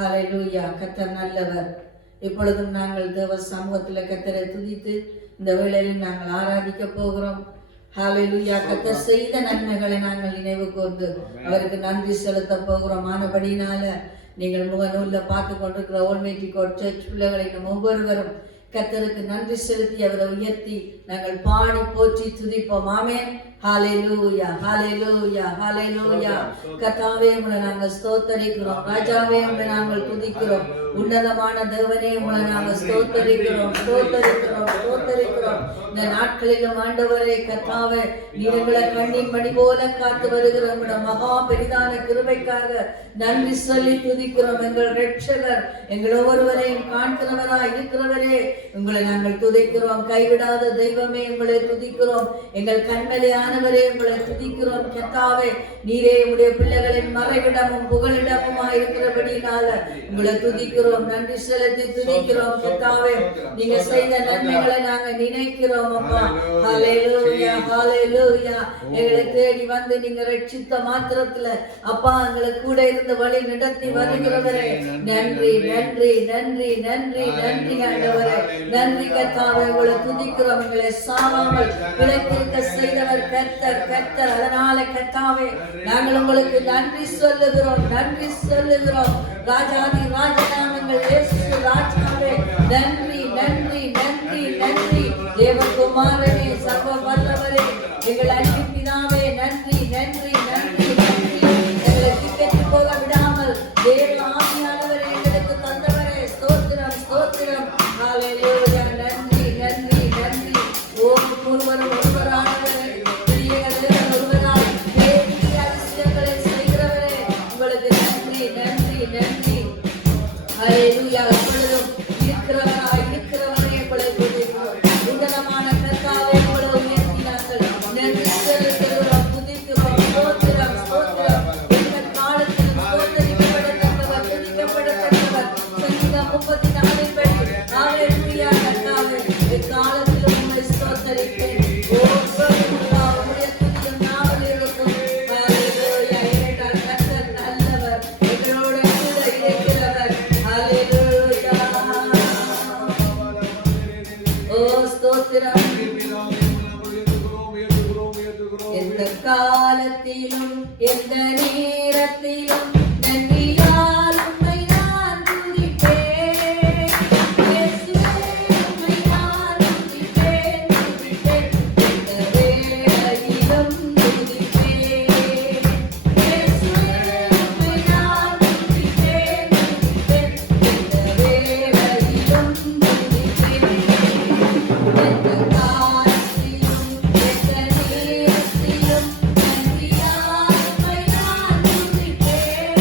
ஹல்லேலூயா. கர்த்தர் நல்லவர். இப்பொழுதும் நாங்கள் தேவ சமூகத்தில் கர்த்தரை துதித்து இந்த வேளையில் நாங்கள் ஆராதிக்க போகிறோம். ஹல்லேலூயா. கர்த்தர் செய்த நன்மைகளை நாங்கள் நினைவு கூர்ந்து அவருக்கு நன்றி செலுத்த போகிறோம். ஆனபடினால நீங்கள் முகநூலில் பார்த்து கொண்டிருக்கிற ஓல்மேட்டி கோட் சர்ச் பிள்ளைகளை நம் ஒவ்வொருவரும் கர்த்தருக்கு நன்றி செலுத்தி அவரை உயர்த்தி நாங்கள் பாடி போற்றி துதிப்போம். ஆமென். ஹல்லேலூயா, ஹல்லேலூயா, ஹல்லேலூயா. கர்த்தாவே உம்மை நாங்கள் ஸ்தோத்தரிக்கிறோம். ராஜாவே உம்மை நாங்கள் துதிக்கிறோம். உன்னதமான தேவனே உம்மை நாங்கள் ஸ்தோத்தரிக்கிறோம், ஸ்தோத்தரிக்கிறோம், ஸ்தோத்தரிக்கிறோம். இந்த நாட்களிலும் ஆண்டவரே கர்த்தாவே நீர் எங்களை கண்ணின் மணி போல காத்து வருகிற உம்முடைய மகா பெரிதான கிருபைக்காக நன்றி சொல்லி துதிக்கிறோம். எங்கள் இரட்சகர் எங்கள் ஒவ்வொருவரையும் காண்கிறவராய் இருக்கிறவரே உங்களை நாங்கள் துதிக்கிறோம். கைவிடாத தெய்வமே உங்களை துதிக்கிறோம். எங்கள் கண்மலையானவரே உங்களை துதிக்கிறோம். கர்த்தாவே நீரே உடைய பிள்ளைகளின் மறைவிடமும் புகலிடமுமாய் இருக்கிறபடினால உங்களை துதிக்கிறோம், நன்றி செலுத்தி துதிக்கிறோம். கர்த்தாவே நீங்க செய்த நன்மைகளை நாங்க நினைக்கிறோம் அப்பா. ஹல்லேலூயா, ஹல்லேலூயா. எங்களை தேடி வந்து நீங்க ரட்சித்த மாத்திரத்துல அப்பா எங்களை கூட இருந்து வழி நடத்தி வருகிறவரே நன்றி, நன்றி, நன்றி, நன்றி, நன்றி ஆண்டவரே. நன்றி கர்த்தாவே உங்களை துதிக்கிறோம். எங்களை சாவாமல் பிழைத்திருக்க செய்தவர் கர்த்தர், கர்த்தர். அதனால கர்த்தாவே நாங்கள் உங்களுக்கு நன்றி சொல்லுகிறோம், நன்றி சொல்லுகிறோம். ராஜாதி ராஜநாமங்கள் இயேசு ராஜாவே நன்றி, நன்றி, நன்றி, நன்றி. தேவகுமாரனே சர்வ வல்லவரே எங்கள் அன்பு பிதாவே நன்றி, நன்றி, நன்றி, நன்றி. எங்களை திக்கெட்டு போக விடாமல் தேவ ஆவியானவரே எங்களுக்கு தந்தவரே ஸ்தோத்திரம், ஸ்தோத்திரம். ஹல்லேலூயா. நன்றி, நன்றி, நன்றி. ஒருவரும் ஒருவரானவரே பெரியவர்கள் ஒருவராய் பெரிய அதிசயங்களை செய்கிறவரே உங்களுக்கு நன்றி, நன்றி, நன்றி. ஹல்லேலூயா. எப்பொழுதும் இருக்கிறவராய் இருக்கிறவரே உங்களை துதிக்கிறோம். உன்னதமான கர்த்தாவே உங்களை உயர்த்தினார்கள். நன்றி செலுத்துகிறோம், துதிக்கிறோம். ஸ்தோத்திரம், ஸ்தோத்திரம். எங்கள் காலத்தில் ஸ்தோத்தரிக்கப்படத்தக்கவர், துதிக்கப்படத்தக்கவர். சங்கீதம் 34 படி ஹல்லேலூயா. கர்த்தாவே எக்காலத்திலும் உம்மை ஸ்தோத்தரிப்பேன். ஓ சோதரா உம்முடைய துதியும் நாவில் இருக்கும். ஹல்லேலூயா. ஏனென்றால் கர்த்தர் நல்லவர், எங்களோடு கூட இருக்கிறவர். ஹல்லேலூயா. ஓ ஸ்தோத்திரம். எந்த காலத்திலும் எந்த நேரத்திலும் நன்றியால் உம்மை நான் துதிப்பேன். இயேசுவே உம்மை நான் துதிப்பேன், துதிப்பேன். எந்த வேளையிலும் துதிப்பேன். இயேசுவே உம்மை நான் துதிப்பேன், துதிப்பேன். எந்த வேளையிலும் துதிப்பேன். எந்த காலத்திலும் எந்த நேரத்திலும் நன்றியால் உம்மை நான் துதிப்பேன்.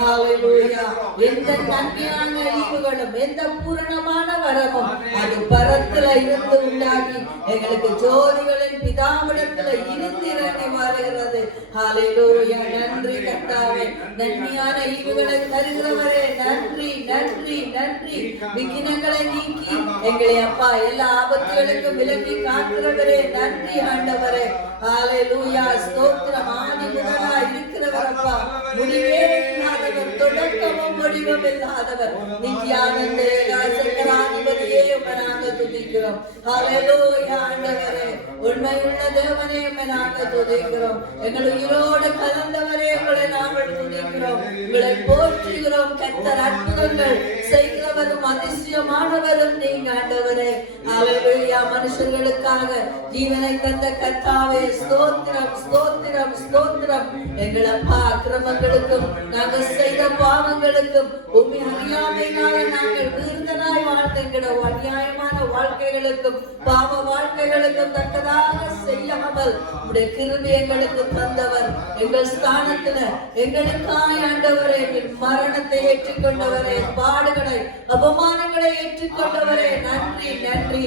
ஹalleluya. எந்த நன்மையான ஈவுகளும் எந்த பூரணமான வரமும் அது பரத்துல இருந்து உண்டாகி எங்களுக்கு ஜோதிகளின் பிதாவிடத்துல இருந்து இறங்கி வருகிறது. ஹalleluya. நன்றி கர்த்தாவே. நன்மையான ஈவுகளை தருகிறவரே நன்றி நன்றி நன்றி. விக்கினங்களை நீக்கி எங்களை அப்பா எல்லா ஆபத்துகளுக்கும் விலக்கி காக்கிறவரே நன்றி ஆண்டவரே. ஹalleluya. ஸ்தோத்திரம். ஆதி முதலாய் இருக்கிறவர் அப்பா, முடிவே இல்லாதவர், தொடக்கமும் முடிவும் இல்லாதவர், நித்யானந்த ஏகாசக்கராதிபதியே உம்மை நாங்கள் துதிக்கிறோம். ஹalleluya ஆண்டவரே. உண்மையுள்ள தேவனே உம்மை நாங்கள் துதிக்கிறோம். எங்கள் உயிரோடு கலந்தவரே உங்களை நாங்கள் துதிக்கிறோம். உங்களை போற்றுகிறோம். கர்த்தர் அற்புதங்கள் செய்கிறவரும் அதிசயமானவரும் நீங்க ஆண்டவரே. ஹalleluya. மனுஷர்களுக்காக ஜீவனை தந்த கர்த்தாவே ஸ்தோத்திரம் ஸ்தோத்திரம் ஸ்தோத்திரம். எங்கள் அப்பா அக்கிரமங்களுக்கும் நாங்கள் செய்த பாவங்களுக்கும் உம்மை அறியாமையினால நாங்கள் வீர்தனாய் வாழ்ந்துகிற அநியாயமான வாழ்க்கைகளுக்கும் பாவ வாழ்க்கைகளுக்கும் தக்கதாக செய்யாமல் உடைய கிருபை எங்களுக்கு தந்தவர். எங்கள் ஸ்தானத்துல எங்களுக்காய் ஆண்டவரே மரணத்தை ஏற்றுக்கொண்டவரே, பாடுகளை அவமானங்களை ஏற்றுக்கொண்டவரே நன்றி நன்றி.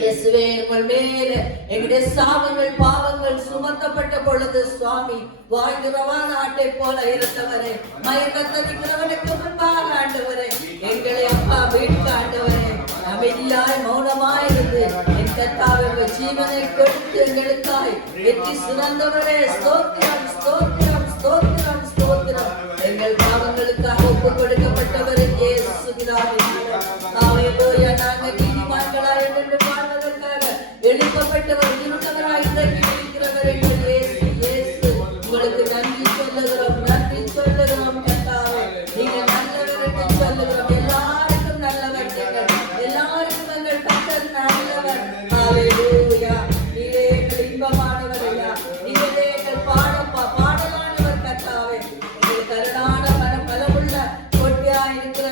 இயேசுவே, உங்கள் மேல எங்களுடைய சாபங்கள் பாவங்கள் சுமத்தப்பட்ட பொழுது சுவாமி வாய்கிறவான ஆட்டை போல இருந்தவரே, மயக்கத்தடிக்கிறவனுக்கு முன்பாக ஆண்டவரே எங்களை அப்பா மீட்க ஆண்டவரே அமைதியாய் மௌனமாய் இருந்து என் கர்த்தாவே ஜீவனை கொடுத்து எங்களுக்காய் வெற்றி சுரந்தவரே ஸ்தோத்திரம் ஸ்தோத்திரம் ஸ்தோத்திரம் ஸ்தோத்திரம். எங்கள் பாவங்களுக்காக ஒப்பு கொடுக்கப்பட்டவர் இயேசு பிதாவினாலே. ஹalleluya. நாங்கள் நீதிமான்களாய் என்று வாழ்வதற்காக எழுப்பப்பட்டவர், இருந்தவராய் இறங்கி இருக்கிறவர் எங்கள் இயேசு. இயேசு உங்களுக்கு நன்றி சொல்லுகிறோம் நன்றி சொல்லுகிறோம் கர்த்தாவே. நீங்க நல்லவர் என்று சொல்லுகிறோம். எல்லாருக்கும் நல்லவர் நீங்கள், எல்லாருக்கும் எங்கள் கர்த்தர் நல்லவர். ஹalleluya. நீரே எங்கள் இன்பமானவர் ஐயா, நீரே எங்கள் பாடலானவர் கர்த்தாவே. எங்கள் கருணான மனம் பலமுள்ள கொட்டியா இருக்கிற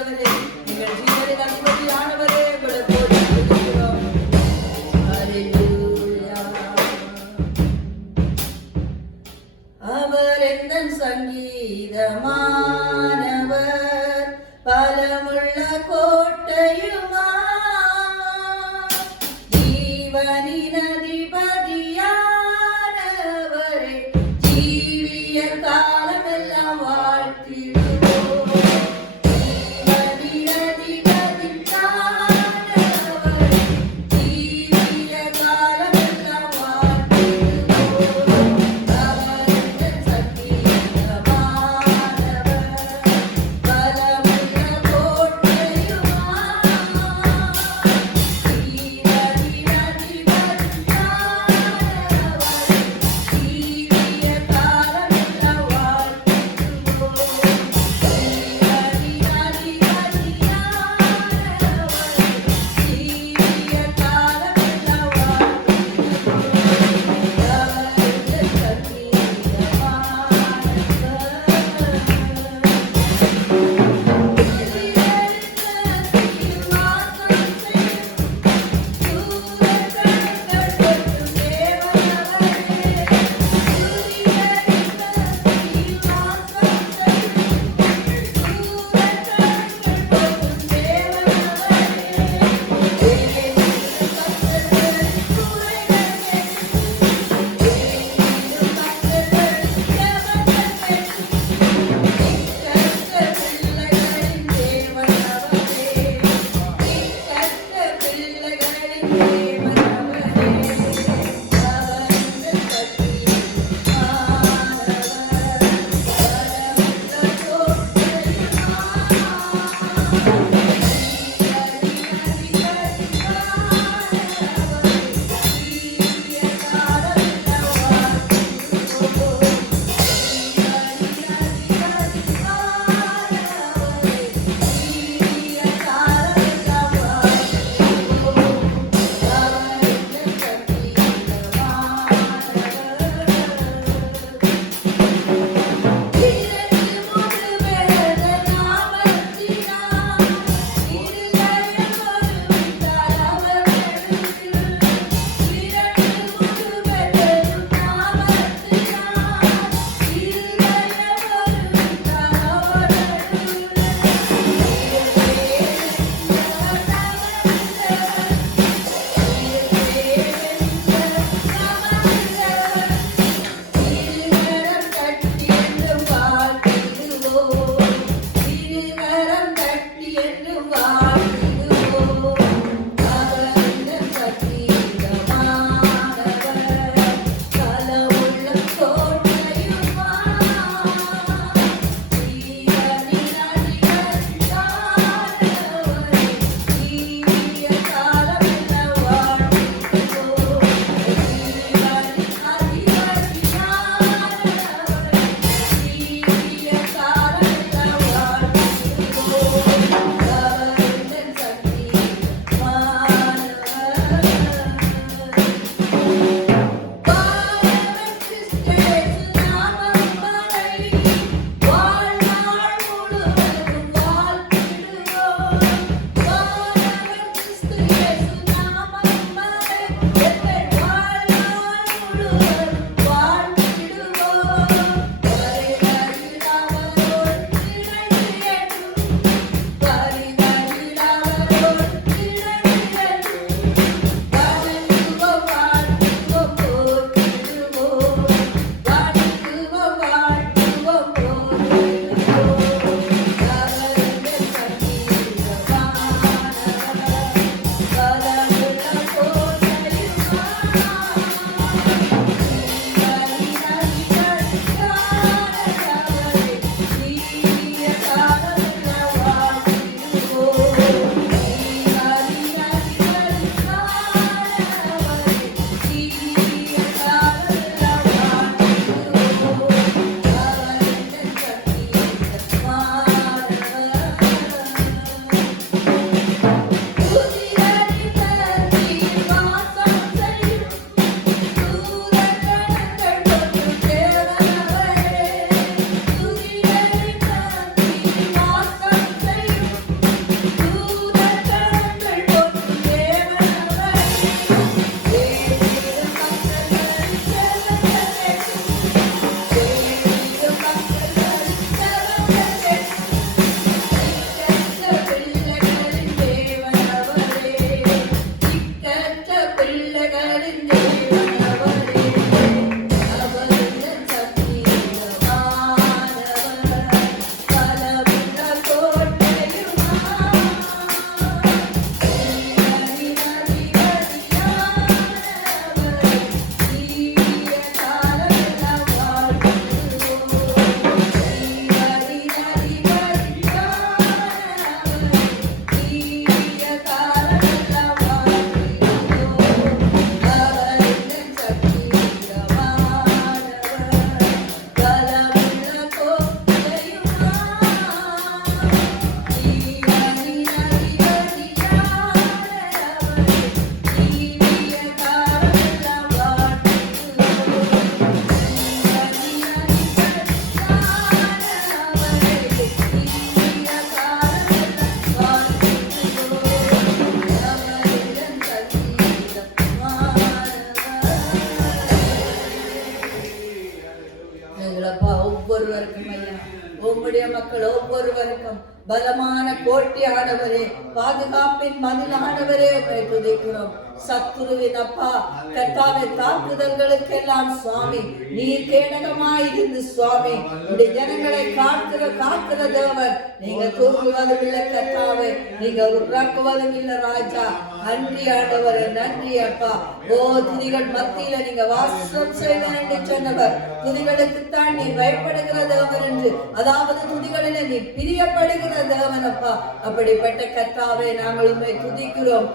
ஒவ்வொருவருக்கும் பலமான கோட்டையானவரே, பாதுகாப்பின் மதிலானவரே, உம்மை துதிக்கிறோம். சத்துருவின் அப்பா கர்த்தாவே, தாக்குதல்களுக்கெல்லாம் சுவாமி நீர் கேடகமாயிருந்து சுவாமி உடைய ஜனங்களை காக்கிற தேவன். நீங்க தூக்குவதும் இல்லை கர்த்தாவே, நீங்க உருவாக்குவதும் இல்லை ராஜா. நன்றி ஆண்டவரே, நன்றி அப்பா. ஓ, துதிகள் மத்தியில நீங்க வாசம் செய்வேன் என்று சொன்னவர். துதிகளுக்குத்தான் நீ பயப்படுகிற தேவன் என்று, அதாவது துதிகளில நீ பிரியப்படுகிற தேவன் அப்பா. அப்படிப்பட்ட கர்த்தாவே, நாங்கள் உம்மை துதிக்கிறோம்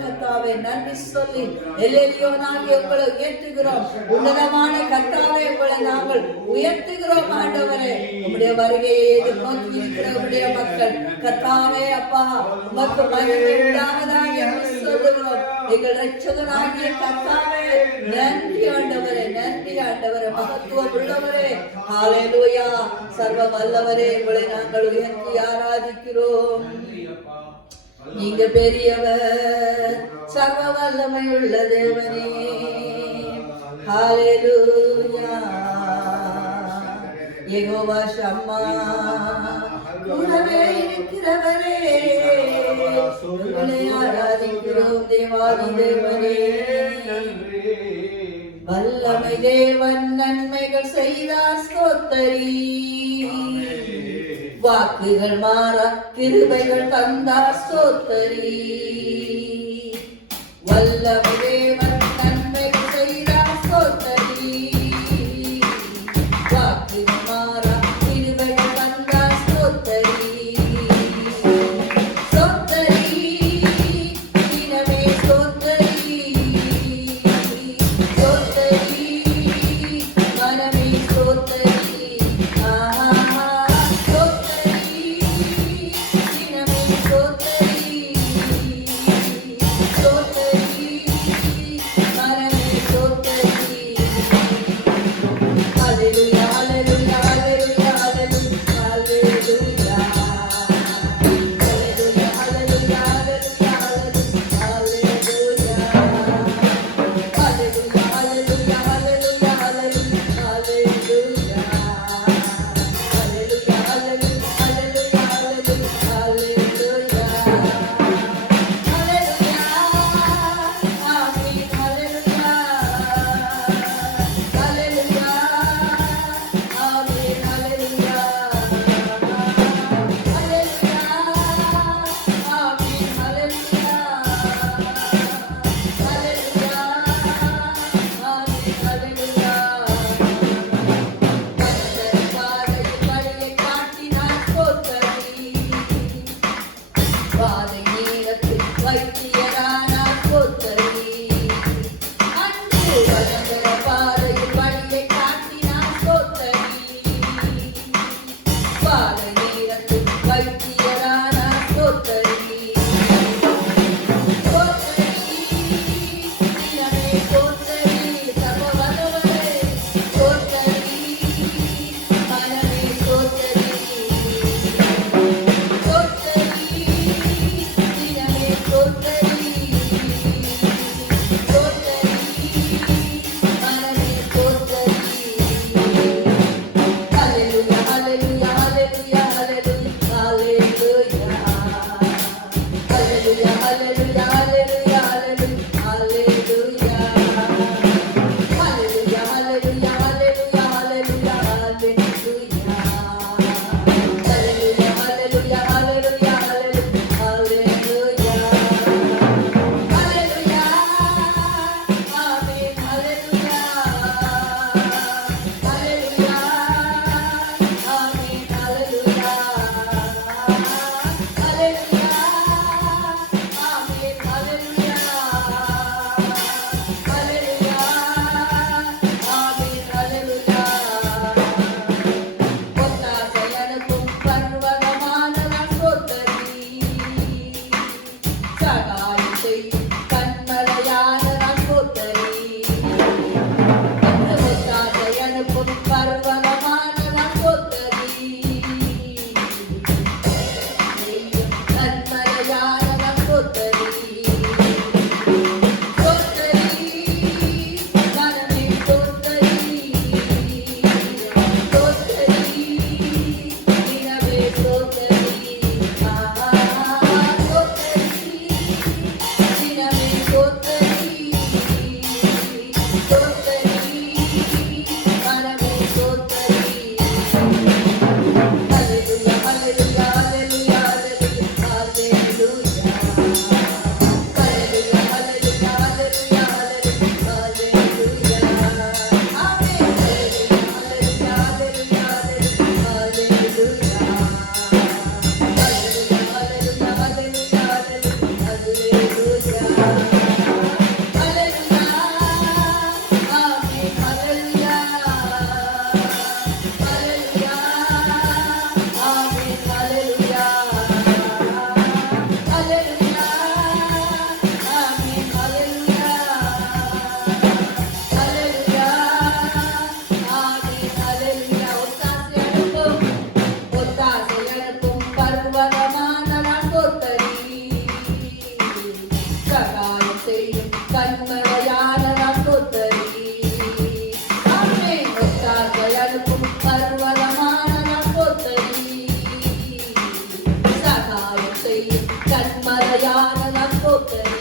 கர்த்தாவே. நன்றி சொல்லி எல்லையோனாகிய உங்களை உயர்த்துகிறோம். உன்னதமான கர்த்தாவே, உங்களை நாங்கள் உயர்த்துகிறோம் ஆண்டவரே. உம்முடைய வருகையை எதிர்நோக்கி இருக்கிற உம்முடைய மக்கள் கர்த்தாவே அப்பா, உமக்கு மகிமை உண்டாவதாக என்று சொல்லுகிறோம். எங்கள் இரட்சகனாகிய கர்த்தாவே, நன்றி ஆண்டவரே, நன்றி ஆண்டவரே, மகத்துவம் உள்ளவரே. ஹல்லேலூயா. சர்வ வல்லவரே, உங்களை நாங்கள் உயர்த்தி ஆராதிக்கிறோம். நீங்க பெரியவர், சர்வ வல்லமை உள்ள தேவனே. ஹல்லேலூயா. யெகோவா ஷம்மா, கூடவே இருக்கிறவரே, உங்களை ஆராதிக்கிறோம் தேவாதி தேவனே. வல்லமை தேவன் நன்மைகள் செய்தார் ஸ்தோத்தரி. வாக்குகள் மாறா கிருபைகள் தந்தார் ஸ்தோத்தரி. வல்லமை தேவன் நன்மைகள் செய்தார் ஸ்தோத்தரி. வாக்குகள் மாறா கிருபைகள் தந்தார் ஸ்தோத்தரி. ஸ்தோத்தரி, தினமே ஸ்தோத்தரி. ஸ்தோத்தரி, மனமே ஸ்தோத்தரி. Hallelujah, hallelujah, hallelujah. அனுப்பும் பர்வதமான தோத்தரி சகாயம் செய்யும் கண்மலையான தோத்தரி ஒத்தார்கள் அனுப்பும் பர்வதமான தோத்தரி சகாயம் செய்யும் கண்மலையான தோத்தரி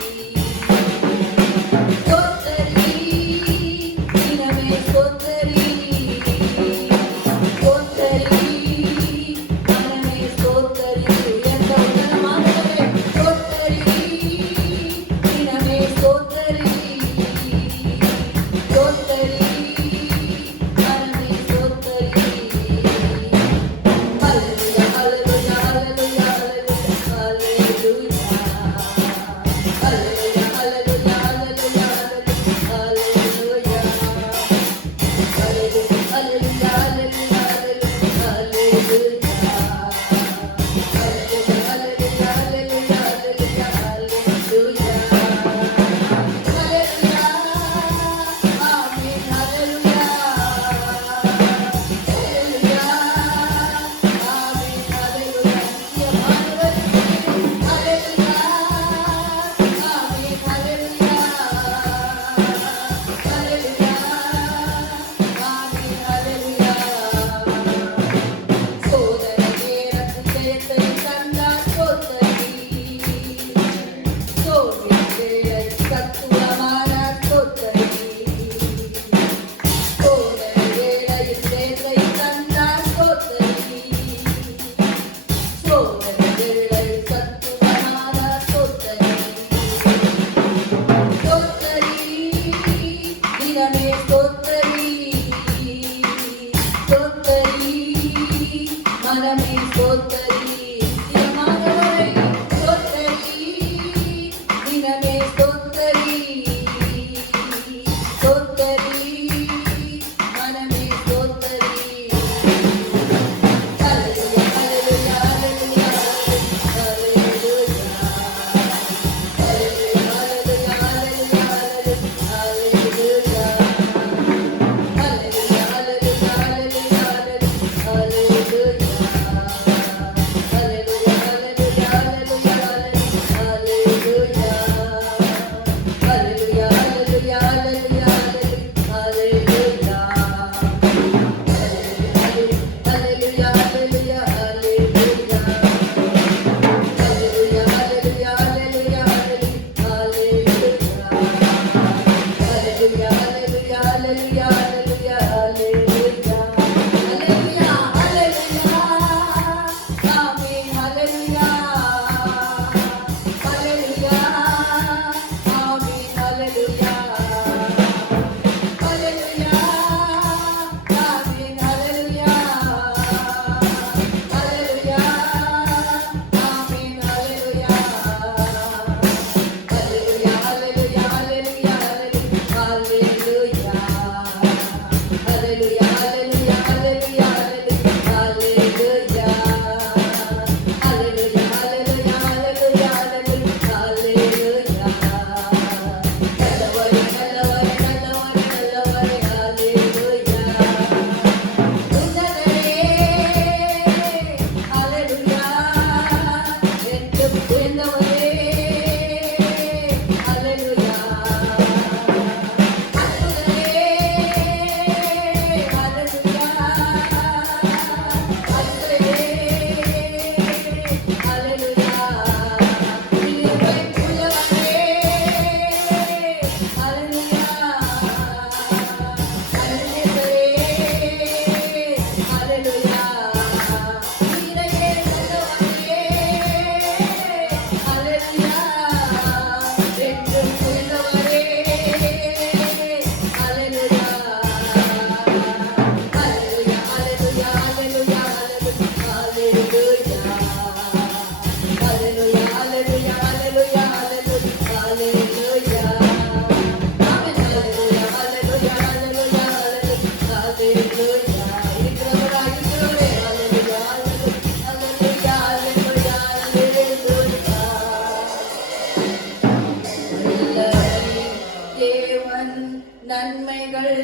நன்மைகள்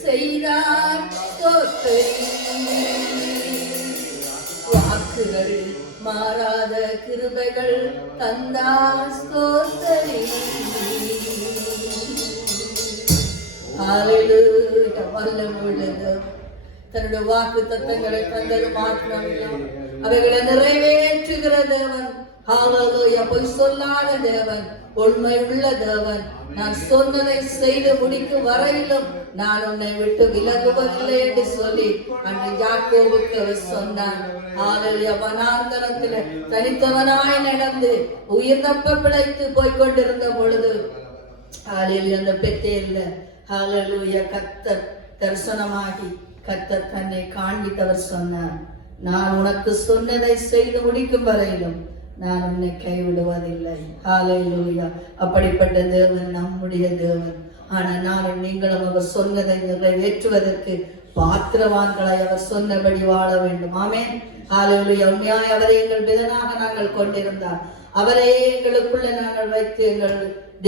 செய்தார் தோற்றி வாக்குகள் மாறாத கிருபைகள் தந்தார் ஸ்தோத்திரி. ஹalleluya. வல்லமையுள்ளது தன்னுடைய வாக்கு தத்தங்களை தந்தது மாத்திரமில்லை, அவைகளை நிறைவேற்றுகிற தேவன். ஹalleluya. பொய் சொல்லாத தேவன், உண்மை உள்ள தேவன். நான் சொன்னதை செய்து முடிக்கும் வரையிலும் நான் உன்னை விட்டு விலகுவதில்லை என்று சொல்லி அன்று யாக்கோபுக்கு அவர் சொன்னான். ஹalleluya. வனாந்தரத்தில் தனித்தவனாய் நடந்து உயிர் தப்ப பிழைத்து போய்கொண்டிருந்த பொழுது ஹalleluya அந்த பெத்தேல்ல ஹalleluya கர்த்தர் தரிசனமாகி கர்த்தர் தன்னை காண்பித்தவர் சொன்னார், நான் உனக்கு சொன்னதை செய்து முடிக்கும் வரையிலும் நான் உன்னை கைவிடுவதில்லை. ஹalleluya. அப்படிப்பட்ட தேவன் நம்முடைய தேவன். ஆனால் நானும் நீங்களும் அவர் சொன்னதை நிறைவேற்றுவதற்கு பாத்திரவான்களாய் அவர் சொன்னபடி வாழ வேண்டும். ஆமென். ஹalleluya. உண்மையாய் அவரை எங்கள் பிதனாக நாங்கள் கொண்டிருந்தார், அவரே எங்களுக்குள்ள நாங்கள் வைத்து எங்கள்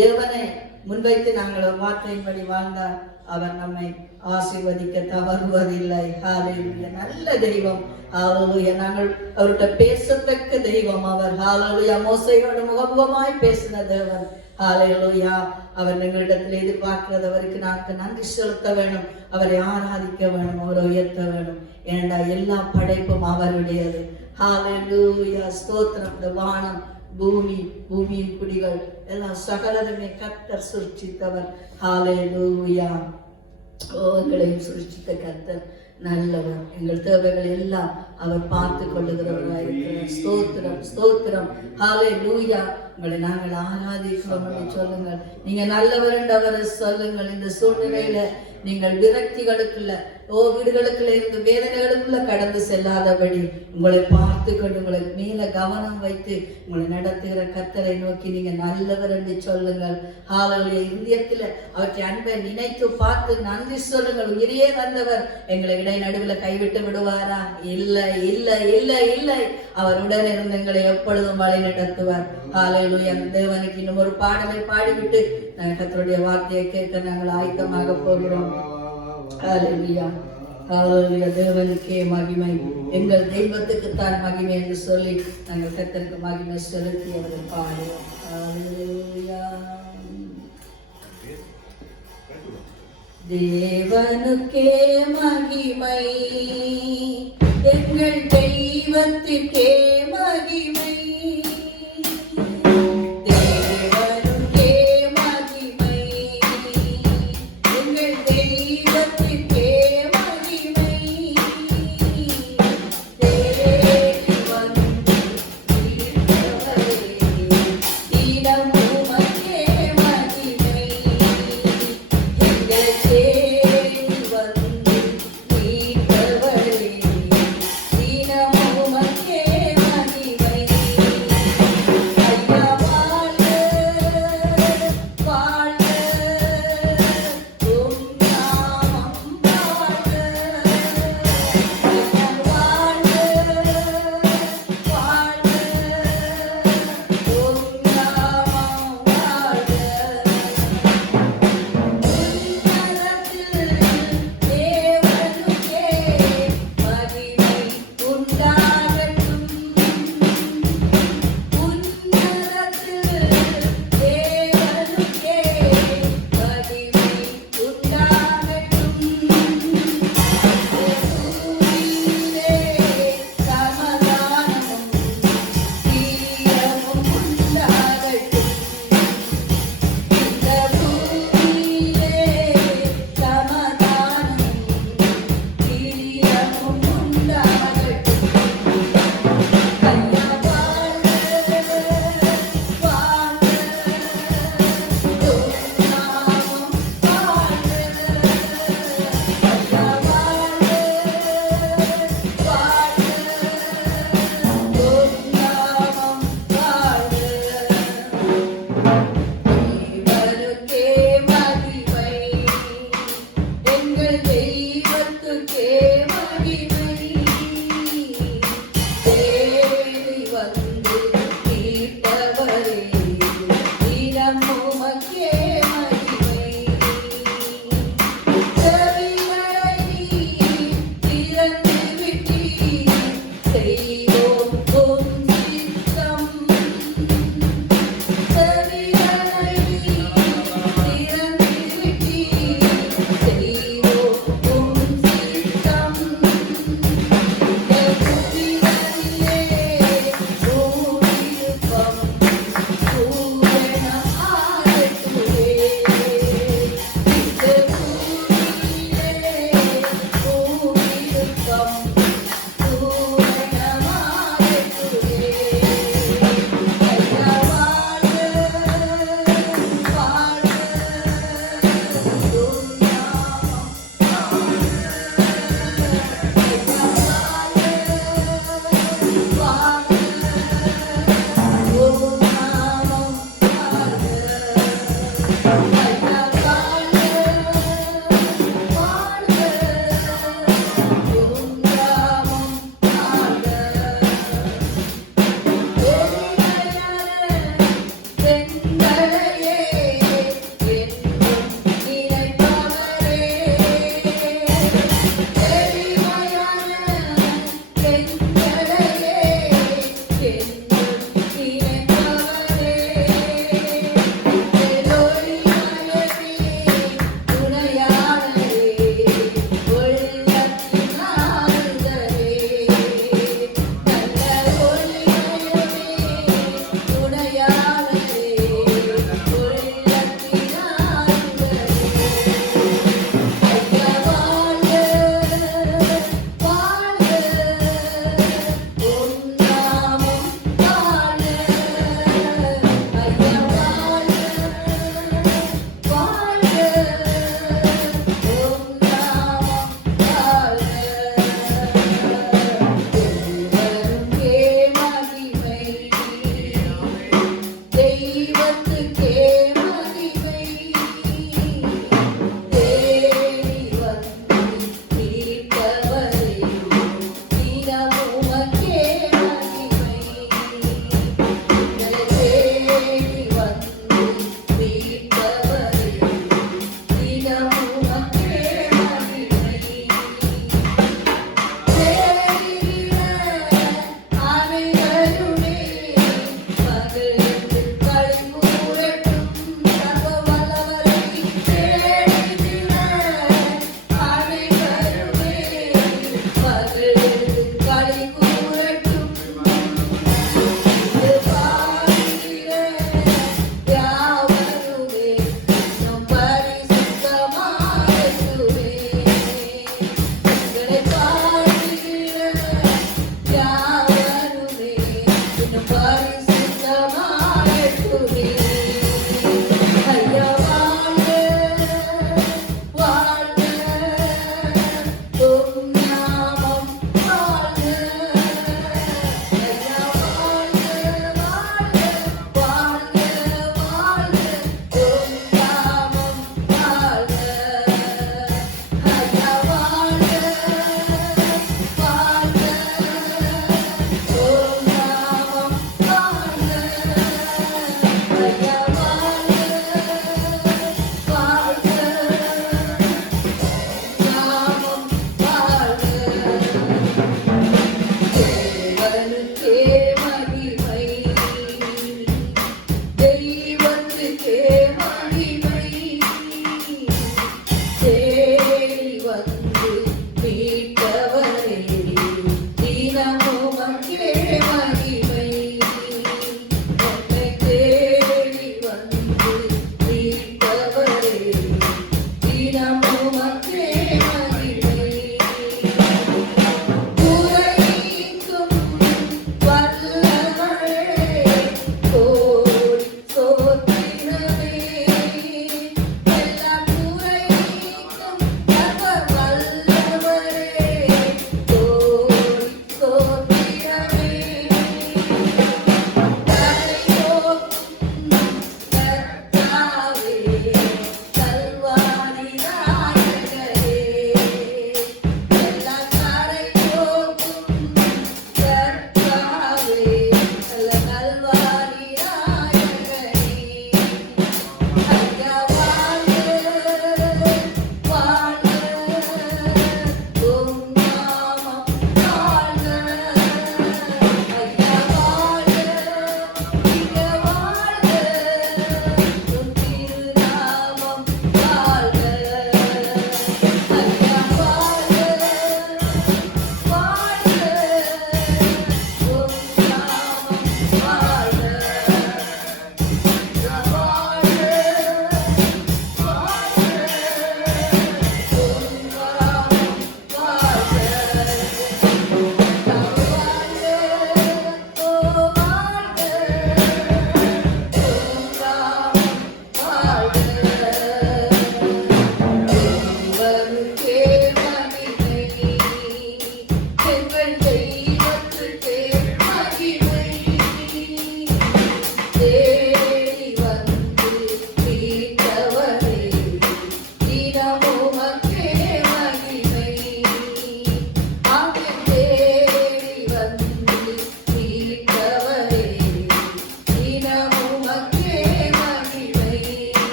தேவனை முன்வைத்து நாங்கள் ஒரு வார்த்தையின்படி வாழ்ந்தார், அவர் நம்மை ஆசீர்வதிக்க தவறுவதில்லை. ஹalleluya. நல்ல தெய்வம். ஹalleluya. நாங்கள் அவர்கிட்ட பேசத்தக்க தெய்வம் அவர். ஹalleluya. மோசேயோடு முகமுகமாய் பேசின தேவன். ஹalleluya. அவர் எங்களிடத்தில் எதிர்பார்க்கிறது, அவருக்கு நாங்கள் நன்றி செலுத்த வேணும், அவரை ஆராதிக்க வேணும், அவரை உயர்த்த வேணும். ஏனென்றா எல்லா படைப்பும் அவருடையது. ஹalleluya. ஸ்தோத்திரம். இந்த வானம், பூமி, பூமியின் குடிகள் எல்லாம் சகலதுமே கர்த்தர் சிருஷ்டித்தவர். ஹalleluya. எங்களையும் சிருஷ்டித்த கர்த்தர் நல்லவர். எங்கள் தேவைகள் எல்லாம் அவர் பார்த்து கொள்ளுகிறவராயிருக்கிறார். ஸ்தோத்திரம், ஸ்தோத்திரம். ஹalleluya. உங்களை நாங்கள் ஆராதிக்கிறோம் என்று சொல்லுங்கள். நீங்க நல்லவர் என்று அவரை சொல்லுங்கள். இந்த சூழ்நிலையில நீங்கள் விரக்திகளுக்குள்ள வீடுகளுக்குள்ள இருந்து வேதனைகளுக்குள்ள கடந்து செல்லாதபடி உங்களை பார்த்து கொண்டு உங்களை மேல கவனம் வைத்து உங்களை நடத்துகிற கர்த்தரை நோக்கி நீங்க நல்லவர் என்று சொல்லுங்கள். ஹalleluya. இந்தியத்துல அவற்றை அன்பை நினைத்து பார்த்து நன்றி சொல்லுங்கள். உயிரே வந்தவர் எங்களை இடை நடுவில் கைவிட்டு விடுவாரா? இல்லை, இல்லை, இல்லை, இல்லை. அவருடன் இருந்து எங்களை எப்பொழுதும் வழி நடத்துவார். ஹalleluya. தேவனுக்கு இன்னும் ஒரு பாடலை பாடிவிட்டு நாங்கள் கர்த்தருடைய வார்த்தையை கேட்க நாங்கள் ஆயத்தமாக போகிறோம். ஹalleluya. ஹalleluya. தேவனுக்கே மகிமை, எங்கள் தெய்வத்துக்கு தான் மகிமை என்று சொல்லி நாங்கள் கர்த்தருக்கு மகிமை செலுத்தி அவர்கள் பாடுவோம். ஹalleluya. தேவனுக்கே மகிமை, எங்கள் தெய்வத்துக்கே மகிமை.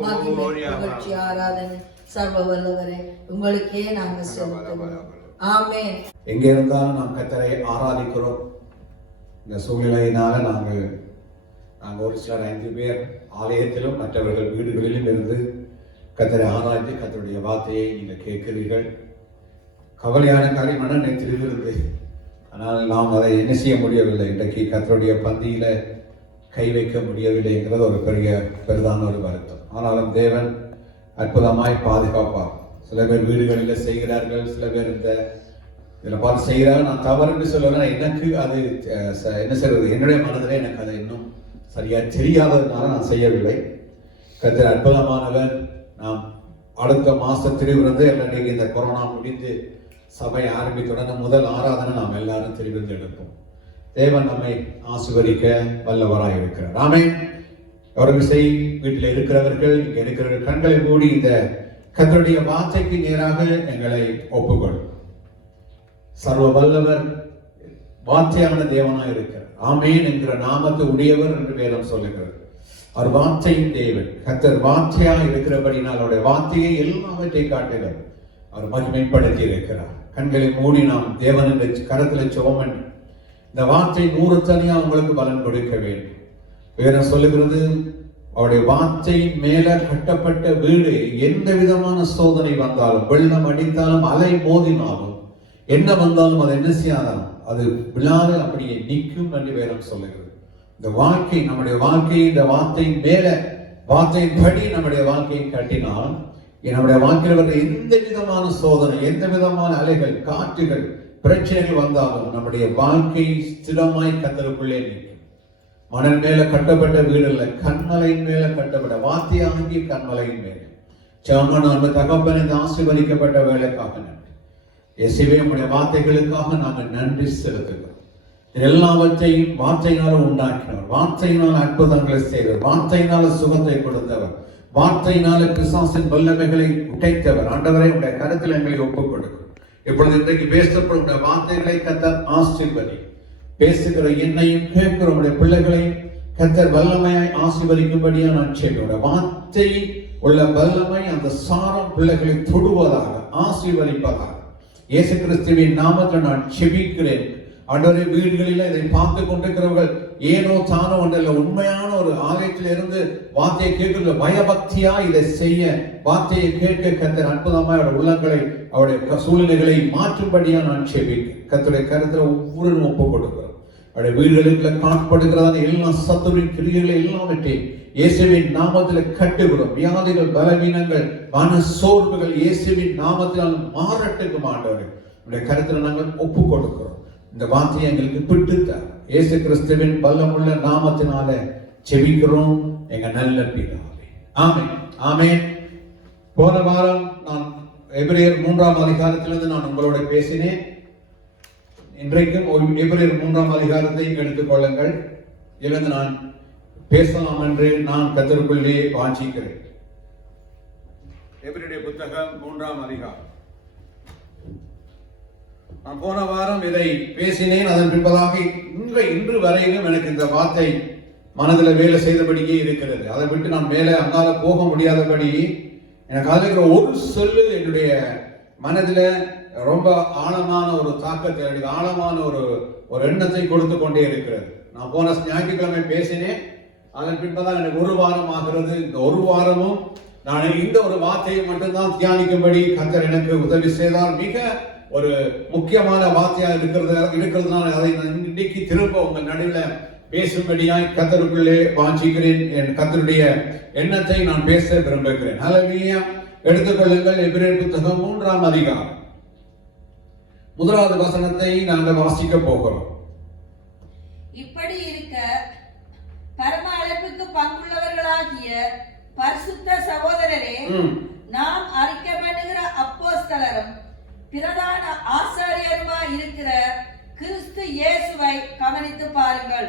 மகிமை, புகழ்ச்சி, ஆராதனை சர்வ வல்லவரே உங்களுக்கே நாங்கள் செலுத்துகிறோம். ஆமென். எங்கே இருந்தாலும் நாம் கர்த்தரை ஆராதிக்கிறோம். இந்த சூழ்நிலையினால நாங்கள் ஒரு சிலர் 5 பேர் ஆலயத்திலும் மற்றவர்கள் வீடுகளிலும் இருந்து கர்த்தரை ஆராய்ச்சி கர்த்தருடைய வார்த்தையை நீங்கள் கேட்கிறீர்கள். கவலையான காரியம் நினைத்திருக்கிறது. ஆனால் நாம் அதை என்ன செய்ய முடியவில்லை. இன்றைக்கு கர்த்தருடைய பந்தியில கை வைக்க முடியவில்லைங்கிறது ஒரு பெரிதான ஒரு வருத்தம். ஆனாலும் தேவன் அற்புதமாய் பாதுகாப்பார். சில பேர் வீடுகளில் செய்கிறார்கள், சில பேர் இதில் பார்த்து செய்கிறார்கள். நான் தவறுன்னு சொல்லுவேன். எனக்கு அது என்ன செய்வது, என்னுடைய மனதில் எனக்கு அது இன்னும் சரியாக தெரியாததுனால நான் செய்யவில்லை. கர்த்தர் அற்புதமானவர். நாம் அடுத்த மாசத்திலிருந்து இன்றைக்கு இந்த கொரோனா முடிந்து சபை ஆரம்பித்துடனே முதல் ஆராதனை நாம் எல்லாரும் திருவிருந்து எடுப்போம். தேவன் நம்மை ஆசீர்வதிக்க வல்லவராய் இருக்கிறார். ஆமென். அவர்கள் வீட்டில் இருக்கிறவர்கள், இங்கே இருக்கிறவர்கள் கண்களை மூடி இந்த கர்த்தருடைய வார்த்தைக்கு நேராக எங்களை ஒப்புக்கொள். சர்வ வல்லவர் வார்த்தையான தேவனாய் இருக்கிறார். ஆமென் என்கிற நாமத்தை உடையவர் என்று வேதம் சொல்லுகிறது. அவர் வார்த்தையின் தேவன். கர்த்தர் வார்த்தையா இருக்கிறபடினால் அவருடைய வார்த்தையை எல்லாவற்றை காட்டுகிறார். அவர் மகிமைப்படுத்தி இருக்கிறார். கண்களை மூடி நாம் தேவன் கரத்தில் சோமன் இந்த வார்த்தை 100 தனியா உங்களுக்கு பலன் கொடுக்க வேண்டும். வேதம் சொல்லுகிறது, அவருடைய வார்த்தையின் மேல கட்டப்பட்ட வீடு எந்த விதமான சோதனை வந்தாலும், வெள்ளம் அடித்தாலும், அலை மோதினாலும், என்ன வந்தாலும் அது என்ன செய்யாதாலும் அது விழாத அப்படியே நிற்கும் என்று வேதம் சொல்லுகிறது. இந்த வாழ்க்கை, நம்முடைய வாழ்க்கையை இந்த வார்த்தையின் மேல, வார்த்தையின் படி நம்முடைய வாழ்க்கையை கட்டினால், நம்முடைய வாழ்க்கையில் வர எந்த விதமான சோதனை, எந்த விதமான அலைகள், காற்றுகள், பிரச்சனைகள் வந்தாலும் நம்முடைய வாழ்க்கை ஸ்திரமாய் கர்த்தருக்குள்ளே நிற்கும். மணல் மேல கட்டப்பட்ட வீடு அல்ல, கண்மலையின் மேல கட்டப்பட்ட வார்த்தையாகி கண்மலையின் மேல நம்ம தகப்பனை ஆசீர்வதிக்கப்பட்ட வேலைக்காக நன்றி. இயேசுவே உம்முடைய வார்த்தைகளுக்காக நாங்கள் நன்றி செலுத்துகிறோம். எல்லாவற்றையும் வார்த்தையினால உண்டாக்கினவர், வார்த்தையினால் அற்புதங்களை செய்தவர், வார்த்தையினால சுகத்தை கொடுத்தவர், வார்த்தையினால பிசாசின் வல்லமைகளை உடைத்தவர். ஆண்டவரை உடைய கருத்தில் எங்களை ஒப்புக் கொடுக்கும். இப்பொழுது இன்றைக்கு பேசப்படும் வார்த்தைகளை கர்த்தர் ஆசீர்வதி. பேசுகிற என்னையும் கேட்கிற உடைய பிள்ளைகளையும் கர்த்தர் வல்லமையாய் ஆசீர்வதிக்கும்படியா நான் செய்கிறேன். வார்த்தை உள்ள வல்லமை அந்த சாரம் பிள்ளைகளை தொடுவதாக, ஆசீர்வதிப்பதாக இயேசு கிறிஸ்துவின் நாமத்தில் நான் செபிக்கிறேன். ஆண்டவரே, வீடுகளில் இதை பார்த்து கொண்டிருக்கிறவர்கள் ஏனோ தானோ ஒன்றில் உண்மையான ஒரு ஆலயத்தில் இருந்து வார்த்தையை கேட்கிற பயபக்தியா இதை செய்ய, வார்த்தையை கேட்க கர்த்தர் அற்புதமாக அவருடைய உள்ளங்களை, அவருடைய சூழ்நிலைகளை மாற்றும்படியா நான் செபிக்கிறேன். கர்த்தருடைய கருத்துல ஒவ்வொரு ஒப்புக் கொடுக்கிறோம். அவருடைய வீடுகளுக்குள்ள காணப்படுகிறதான எல்லா சத்துருவின் கிரியைகளை எல்லாவற்றையும் இயேசுவின் நாமத்தில் கட்டுகிறோம். வியாதிகள், பலவீனங்கள், மன சோர்வுகள் இயேசுவின் நாமத்தினால் மாறட்டுக்கு ஆண்டவரே உடைய கருத்துல நாங்கள் ஒப்புக் கொடுக்கிறோம். இந்த வார்த்தையை எங்களுக்கு பிடித்தார். இயேசு கிறிஸ்துவின் பல்லமுள்ள நாமத்தினால செபிக்கிறோம் எங்க நல்ல பிதாவே. ஆமென். ஆமென். போன வாரம் நான் எபிரேயர் 3ஆம் அதிகாரத்திலிருந்து நான் உங்களோட பேசினேன். இன்றைக்கும் எபிரேயர் 3ஆம் அதிகாரத்தை எடுத்துக் கொள்ளுங்கள். இதிலிருந்து நான் பேசலாம் என்று நான் கர்த்தருக்குள்ளே வாஞ்சிக்கிறேன். எபிரேயர் புத்தகம் 3ஆம் அதிகாரம். நான் போன வாரம் இதை பேசினேன். அதன் பின்பதாக இன்று வரையிலும் எனக்கு இந்த வார்த்தை மனதில் வேலை செய்தபடியே இருக்கிறது. அதை விட்டு நான் மேலே அங்கால போக முடியாதபடி எனக்கு அதில் இருக்கிற ஒரு சொல்லு என்னுடைய மனதில் ரொம்ப ஆழமான ஒரு தாக்கத்தை, ஆழமான ஒரு எண்ணத்தை கொடுத்து கொண்டே இருக்கிறது. நான் போன ஞாயிற்றுக்கிழமை பேசினேன். அதன் பின்பதான் எனக்கு 1 வாரம் ஆகிறது. இந்த 1 வாரமும் நான் இந்த ஒரு வார்த்தையை மட்டும்தான் தியானிக்கும்படி கர்த்தர் எனக்கு உதவி செய்தால் மிக ஒரு முக்கியமான வார்த்தையாக இருக்கிறதுனால அதை இன்னைக்கு திரும்ப உங்கள் நடுவில் பேசும்படியாய் கர்த்தருக்குள்ளே வாஞ்சிக்கிறேன். என் கர்த்தருடைய எண்ணத்தை நான் பேச விரும்புகிறேன். ஹல்லேலூயா. எடுத்துக்கொள்ளுங்கள். எபிரேயர் புத்தகம் 3ஆம் அதிகாரம் 1வது வசனத்தை நாங்கள் வாசிக்க போகிறோம். இப்படி இருக்க பரம அழைப்புக்கு பங்குள்ளவர்களாகிய பரிசுத்த சகோதரரே, நாம் அறிக்கை பண்ணுகிற அப்போஸ்தலரும் பிரதான ஆசாரியருமா இருக்கிற கிறிஸ்து இயேசுவை கவனித்து பாருங்கள்.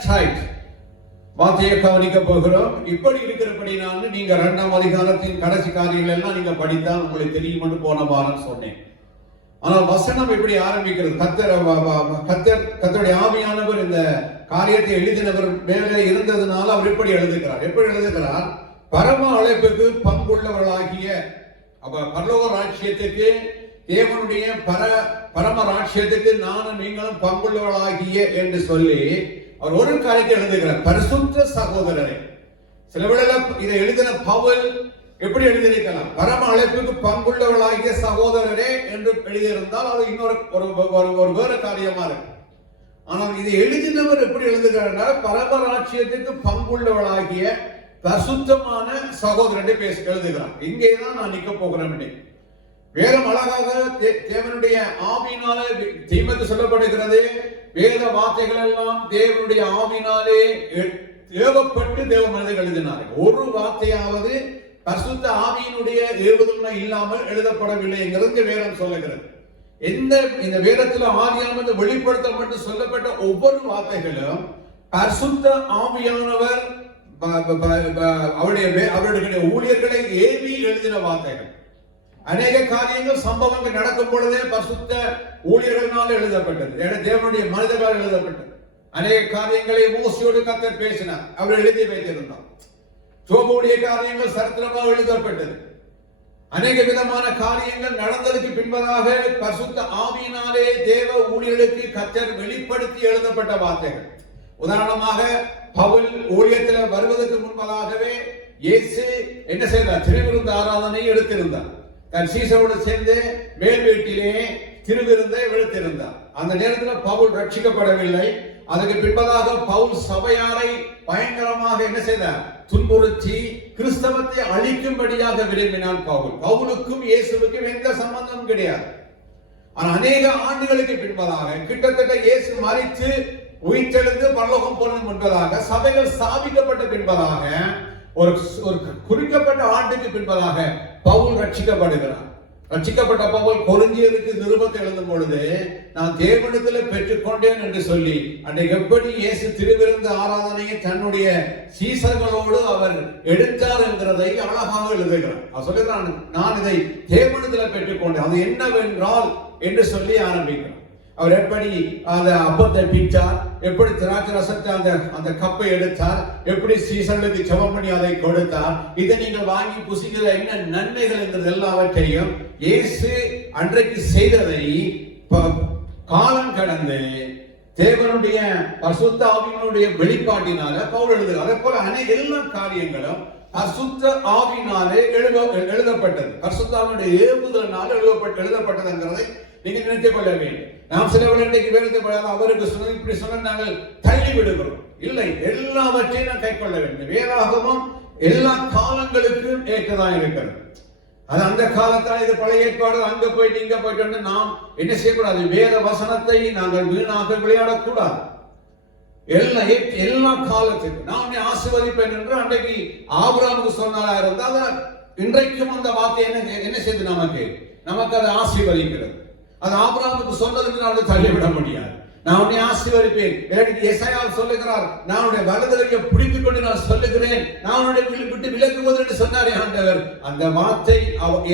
வார்த்தையை கவனிக்க போகிறோம். இப்படி இருக்கிறபடினால நீங்க 2ஆம் அதிகாரத்தின் கடைசி காரியங்கள் எல்லாம் நீங்க படித்தால் உங்களுக்கு தெரியும் போன வாரம் சொன்னேன். ஆனால் வசனம் எப்படி ஆரம்பிக்கிறது? கர்த்தருடைய ஆவியானவர் இந்த காரியத்தை எழுதினவர் மேலே இருந்ததுனால அவர் எப்படி எழுதுகிறார்? எப்படி எழுதுகிறார்? பரம அழைப்புக்கு பங்குள்ளவர்களாகிய அப்ப பரலோக ராஜ்யத்துக்கு தேவனுடைய பரம ராஜ்யத்துக்கு நானும் நீங்களும் பங்குள்ளவர்களாகிய என்று சொல்லி அவர் ஒரு காரியத்தை எழுதுகிறார். பரிசுத்த சகோதரரே. சில வேளையில இதை எழுதின பவுல் எப்படி எழுதியிருக்கலாம்? பரம அழைப்புக்கு பங்குள்ளவர்களாகிய சகோதரரே என்று எழுதியிருந்தால் அது இன்னொரு ஒரு வேறு காரியமா இருக்கு. ஆனால் இதை எழுதினவர் எப்படி எழுதுகிறார்? பரமராட்சியத்துக்கு பங்குள்ளவர்களாகிய பரிசுத்தமான சகோதரனை எழுதுகிறார். இங்கேதான் நான் நிக்க போகிறேன். வேதம் அழகாக தேவனுடைய ஆவியினாலே தீமைக்கு சொல்லப்படுகிறது. வேத வார்த்தைகள் எல்லாம் தேவனுடைய ஆவியினாலே ஏவப்பட்டு தேவ மனிதர்கள் எழுதினார். ஒரு வார்த்தையாவது பரிசுத்த ஆவியினுடைய ஏவுதல் இல்லாமல் எழுதப்படவில்லை என்கிறது வேதம் சொல்லுகிறது. இந்த வேதத்தில் ஆதியானது வெளிப்படுத்தப்பட்டு சொல்லப்பட்ட ஒவ்வொரு வார்த்தைகளும் பரிசுத்த ஆவியானவர் அவருடைய ஊழியர்களை ஏவி எழுதின வார்த்தைகள். அநேக காரியங்கள் சம்பவங்கள் நடக்கும் பொழுதே பரிசுத்த ஊழியர்களால் எழுதப்பட்டது, தேவனுடைய மனிதர்களால் எழுதப்பட்டது. அநேக காரியங்களை மோசையோடு கர்த்தர் பேசினார், அவர் எழுதி வைத்திருந்தார். யோபுடைய காரியங்கள் சரித்திரமாக எழுதப்பட்டது. அநேக விதமான காரியங்கள் நடந்ததுக்கு பின்பதாக பரிசுத்த ஆவியினாலே தேவ ஊழியர்களுக்கு கர்த்தர் வெளிப்படுத்தி எழுதப்பட்ட வார்த்தைகள். உதாரணமாக பவுல் ஊழியத்தில் வருவதற்கு முன்பதாகவே இயேசு என்ன செய்தார்? திருவிருந்த ஆராதனை எடுத்திருந்தார். தன் சீசரோடு சேர்ந்து மேல் வீட்டிலே திருவிருந்தை எடுத்திருந்தார். அந்த நேரத்தில் பவுல் ரட்சிக்கப்படவில்லை. அதுக்கு பின்பதாக பவுல் சபையாரை பயங்கரமாக என்ன செய்தார்? துன்புறுத்தி கிறிஸ்தவத்தை அழிக்கும்படியாக விரும்பினான் பவுல். பவுலுக்கும் இயேசுவுக்கும் எந்த சம்பந்தமும் கிடையாது. ஆனால் அநேக ஆண்டுகளுக்கு பின்பதாக, கிட்டத்தட்ட இயேசு மரித்து உயிர்த்தெழுந்து பரலோகம் போன முன்பதாக, சபைகள் ஸ்தாபிக்கப்பட்ட பின்பதாக, ஒரு குறிக்கப்பட்ட ஆண்டுக்கு பின்பதாக பவுல் ரட்சிக்கப்படுகிறார். ரட்சிக்கப்பட்ட பவுல் கொரிந்தியருக்கு நிருபத்தை எழுதும் பொழுது, நான் தேவனிடத்தில் பெற்றுக்கொண்டேன் என்று சொல்லி அன்றைக்கு எப்படி இயேசு திருவிருந்து ஆராதனையை தன்னுடைய சீசர்களோடு அவர் எடுத்தார் என்கிறதை அழகாக எழுதுகிறார். அவர் சொல்லுகிறான், நான் இதை தேவனிடத்தில் பெற்றுக்கொண்டேன், அது என்னவென்றால் என்று சொல்லி ஆரம்பிக்கிறார். அவர் எப்படி அந்த அப்பத்தை பிச்சார், எப்படி திராட்சை ரசத்தை அந்த கப்பை எடுத்தார், எப்படி சீசனுக்கு ஜெபம் பண்ணி அதை கொடுத்தார், இதை நீங்கள் வாங்கி புசிக்கிற என்ன நன்மைகள் என்கிறது எல்லாவற்றையும் இயேசு அன்றைக்கு செய்ததை காலம் கடந்து தேவனுடைய பரிசுத்த ஆவியினுடைய வெளிப்பாட்டினால பவுல் எழுதுகிறார். அதே போல எல்லா காரியங்களும் பரிசுத்த ஆவியினாலே எழுதப்பட்டது, பரிசுத்த ஆவியினுடைய ஏவுதலினால எழுதப்பட்டதுங்கிறதை நீங்க நினைத்துக் கொள்ள வேண்டும். நாம் சில இன்றைக்கு வேலைக்கு அவருக்கு சொன்ன இப்படி சொன்ன நாங்கள் தள்ளி விடுகிறோம். இல்லை, எல்லாவற்றையும் நாம் கை கொள்ள வேண்டும். வேதாகமம் எல்லா காலங்களுக்கும் ஏற்றதான் இருக்கிறது. அது அந்த காலத்தால் இது பழைய ஏற்பாடு, அங்க போயிட்டு இங்க போயிட்டு நாம் என்ன செய்யக்கூடாது? வேத வசனத்தை நாங்கள் வீணாக விளையாடக்கூடாது. எல்லா காலத்துக்கும் நான் உன்னை ஆசீர்வதிப்பேன் என்று அன்றைக்கு ஆபிரகாமுக்கு சொன்னாரா இருந்தால் இன்றைக்கும் அந்த வார்த்தை என்ன செய்து நமக்கு அதை ஆசீர்வதிக்கிறது. அது ஆபிரகாமுக்கு சொன்னதுன்னு அவனை தள்ளிவிட முடியாது. நான் உன்னை ஆசீர்வதிப்பேன். எசாயா சொல்லுகிறார், நான் உன்னை வலதுகையை பிடித்துக் கொண்டு நான் சொல்லுகிறேன், நான் உன்னை விட்டு விலகுவது என்று சொன்னாரே ஆண்டவர். அந்த வார்த்தை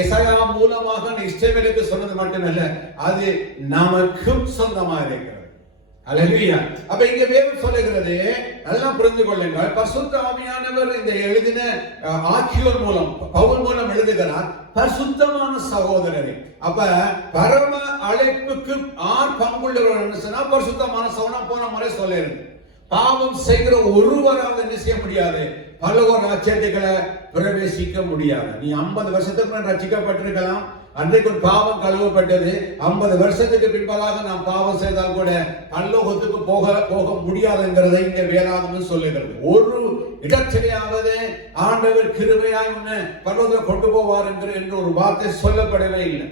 எசாயா மூலமாக இஸ்ரவேலுக்கு சொன்னது மட்டுமல்ல, அது நமக்கும் சொந்தமாக இருக்கிறது. அல்லேலூயா. அப்ப இங்க வேதம் சொல்லுகிறது, நல்லா புரிந்து கொள்ளுங்கள். பரிசுத்த ஆவியானவர் இந்த எழுதின ஆக்கியோர் மூலம், பவுல் மூலம் எழுதுகிறார், பரிசுத்தமான சகோதரரே. அப்ப பரம அழைப்புக்கு ஆர் பங்குள்ளவர்கள் சொன்னா பரிசுத்தமான சகோதரன். போன முறை சொல்லிருக்கு, பாவம் செய்கிற ஒருவராவது என்ன செய்ய முடியாது? பரலோக ராஜ்யத்துக்குள்ள பிரவேசிக்க முடியாது. நீ 50 வருஷத்துக்கு முன்னாடி ரட்சிக்கப்பட்டிருக்கலாம், அன்றைக்கு பாவம் கழுவப்பட்டது. 50 வருஷத்துக்கு பின்பதாக நாம் பாவம் செய்தால் கூட பரலோகத்துக்கு போக முடியாதுங்கிறதை இங்க வேதாகமம் சொல்லுகிறது. ஒரு இடத்திலேயாவது ஆண்டவர் கிருபையாய் உன்னை பரலோகத்துக்கு கொண்டு போவார் என்று ஒரு வார்த்தை சொல்லப்படவே இல்லை.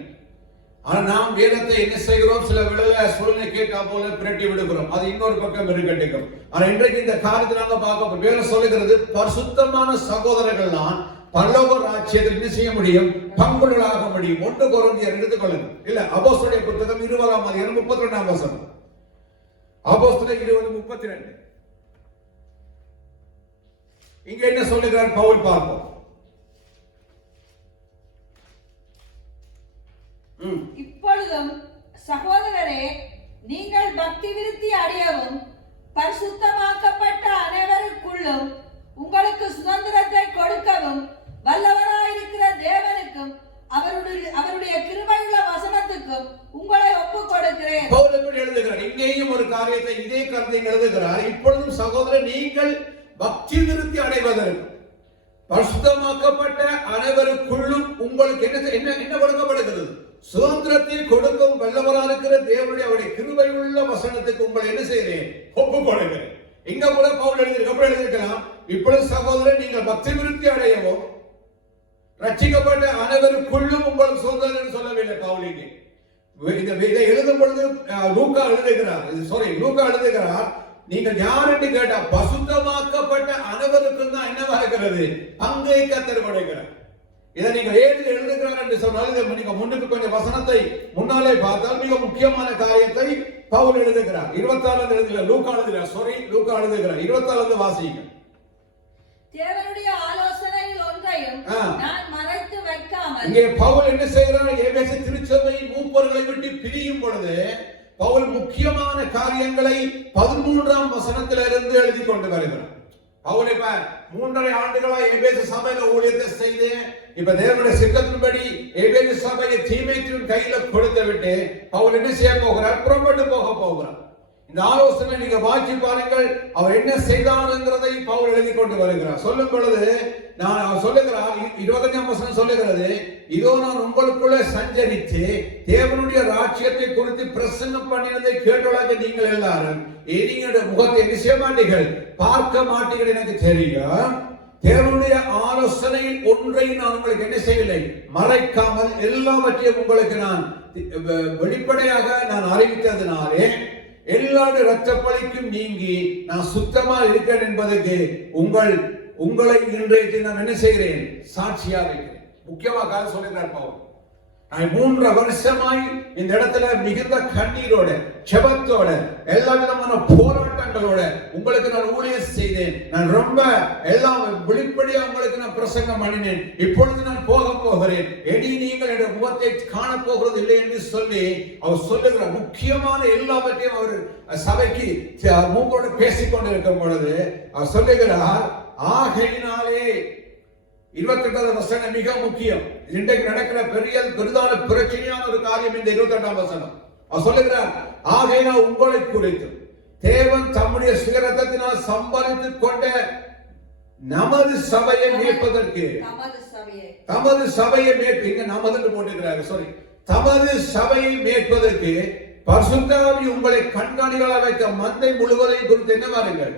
ஆனா நாம் வேதத்தை என்ன செய்கிறோம்? சில விளைய சூழ்நிலை கேட்டா போல பிரட்டி விடுகிறோம். அது இன்னொரு பக்கம் இருக்கட்டும். ஆனா இன்றைக்கு இந்த காரியத்தை நாங்க பார்க்க வேதம் சொல்லுகிறது, பரிசுத்தமான சகோதரர்கள் தான் பரலோக ராஜ்யத்தில் என்ன செய்ய முடியும்? பங்குகளாக முடியும். 1 கொரிந்தியர் எடுத்துக்கொள்ளுங்க. இல்ல, அப்போஸ்தலருடைய புத்தகம் 20ஆம் அதிகாரம் 32ஆம் வசனம். அப்போஸ்தலர் 20:32. இங்க என்ன சொல்லுகிறார் பவுல் பார்ப்போம். இப்பொழுதும் சகோதரரே, நீங்கள் பக்தி விருத்தி அடையவும் பரிசுத்தமாக்கப்பட்ட அனைவருக்குள்ளும் உங்களுக்கு சுதந்திரத்தை கொடுக்கவும் காரியத்தை இதே கருத்தை எழுதுகிறார். இப்பொழுதும் சகோதரர், நீங்கள் பக்தி விருத்தி அடைவதற்கு பரிசுத்தமாக்கப்பட்ட அனைவருக்குள்ளும் உங்களுக்கு என்ன கொடுக்கப்படுகிறது? சுதந்திரத்தை கொடுக்கும் வல்லவராக இருக்கிற தேவனுடைய அவருடைய கிருபை உள்ள வசனத்துக்கு உங்களை என்ன செய்கிறேன்? ஒப்புக் கொடுக்கிறேன். இங்க கூட பவுல் எழுதியிருக்கலாம், இப்பொழுது சகோதரர் நீங்கள் பக்தி விருத்தி அடையவும் ரட்சிக்கப்பட்ட அனைவருக்குள்ளும் உங்களுக்கு சுதந்திரம் சொல்லவில்லை பவுல். இதை எழுதும் பொழுது லூக்கா எழுதுகிறார், நீங்கள் யார் என்று கேட்டா பசுத்தமாக்கப்பட்ட அனைவருக்கும் தான் என்னவா இருக்கிறது? பங்கை கர்த்தர் கொடுக்கிறார். இதை நீங்கள் எழுதுகிறார் என்று சொன்னால், நீங்க முன்னுக்கு கொஞ்சம் வசனத்தை முன்னாலே பார்த்தால் மிக முக்கியமான காரியத்தை பவுல் எழுதுகிறார். 24 லூக்கா எழுதுகிறார் 24 வாசிங்க. தேவனுடைய ஆலோசனையில் ஒன்றையும் நான் மறைத்து வைக்காமல். இங்கே பவுல் என்ன செய்கிறார்? எபேசு திருச்சபை மூப்பர்களை விட்டு பிரியும் பொழுது பவுல் முக்கியமான காரியங்களை 13ஆம் வசனத்திலிருந்து எழுதி கொண்டு வருகிறார். பவுல் இப்ப 3.5 ஆண்டுகளா எபேசு சபையில ஊழியத்தை செய்து, இப்ப தேவனுடைய சித்தத்தின்படி எபேசு சபையை தீமையின் கையில கொடுத்து விட்டு பவுல் என்ன செய்ய போகிறார்? புறப்பட்டு போகிறார். இந்த ஆலோசனை நீங்க வாசி பாருங்கள், அவர் என்ன செய்தாருங்கிறதை பவுல் எழுதி கொண்டு வருகிறார். சொல்லும் பொழுது நான் சொல்லுகிறார், 25ஆம் வசனம் சொல்லுகிறது, இதோ நான் உங்களுக்குள்ளே சஞ்சரித்து தேவனுடைய ராஜ்யத்தை குறித்து பிரசங்கம் பண்ணினதை கேட்டவளாக நீங்கள் எல்லாரும் என்னுடைய முகத்தை என்ன செய்ய மாட்டீர்கள்? பார்க்க மாட்டீர்கள். எனக்கு தெரியும், தேவனுடைய ஆலோசனையில் ஒன்றை நான் உங்களுக்கு என்ன செய்யவில்லை? மறைக்காமல் எல்லாவற்றையும் உங்களுக்கு நான் வெளிப்படையாக நான் அறிவித்ததினாலே எல்லாருடைய ரத்தப்பழிக்கும் நீங்கி நான் சுத்தமா இருக்கிறேன் என்பதற்கு உங்களை இன்றைக்கு நான் என்ன செய்கிறேன்? சாட்சியாக இருக்கிறேன். முக்கியமாக சொல்லுகிறார் பவுல், நான் 3 வருஷமாய் இந்த இடத்துல மிகுந்த கண்ணீரோட செபத்தோட எல்லா விதமான போராட்டங்களோட உங்களுக்கு நான் ஊழியம் செய்தேன். நான் ரொம்ப எல்லாம் வெளிப்படையா உங்களுக்கு நான் பிரசங்கம் பண்ணினேன். இப்பொழுது நான் போகிறேன், எடி நீங்கள் என்னுடைய முகத்தை காண போகிறது இல்லை என்று சொல்லி அவர் சொல்லுகிறார். முக்கியமான எல்லாவற்றையும் அவர் சபைக்கு மூக்கோடு பேசிக் கொண்டிருக்கும் பொழுது அவர் சொல்லுகிறார், ஆகையினாலே 28வது வசனம் மிக முக்கியம். இன்றைக்கு நடக்கிற பெரிதான பிரச்சனையான ஒரு காரியம் இந்த 28ஆம் வசனம். அவர் சொல்லுகிறார், ஆகையினால் உங்களை குறித்து தேவன் தம்முடைய சுயரத்தத்தினால் சம்பாதித்துக் கொண்ட நமது சபையை மீட்பதற்கு, தமது சபையை மீட்பதற்கு பரிசுத்த ஆவி உங்களை கண்காணிகளாக வைத்த மந்தை முழுவதையும் குறித்து என்ன வாருங்கள்?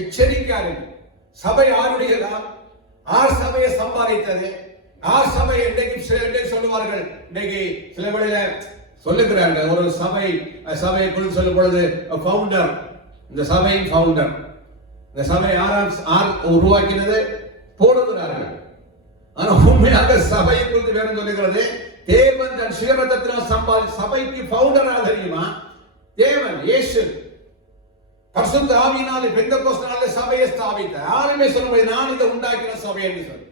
எச்சரிக்காருங்கள். சபை யாருடையதா? ஆர் சபையை சம்பாதித்தது? ஆர் சபை இன்றைக்கு சொல்லுவார்கள், இன்னைக்கு சில வேளையில சொல்லுகிறார்கள், ஒரு சபையை குறித்து சொல்லும் பொழுது ஃபவுண்டர், இந்த சபையின் ஃபவுண்டர், இந்த சபை ஆர் உருவாக்கினது போடுகிறார்கள். ஆனா உண்மையாக சபையை குறித்து வேற சொல்லுகிறது, தேவன் தன் சுயரத்தத்தினால் சபைக்கு ஃபவுண்டராக தெரியுமா? தேவன் இயேசு பரிசுத்த ஆவியினாலே பெந்தெகோஸ்து நாளிலே சபையை ஸ்தாபித்தார். யாருமே சொல்லும்போது நான் இதை உண்டாக்கின சபை என்று சொல்லி,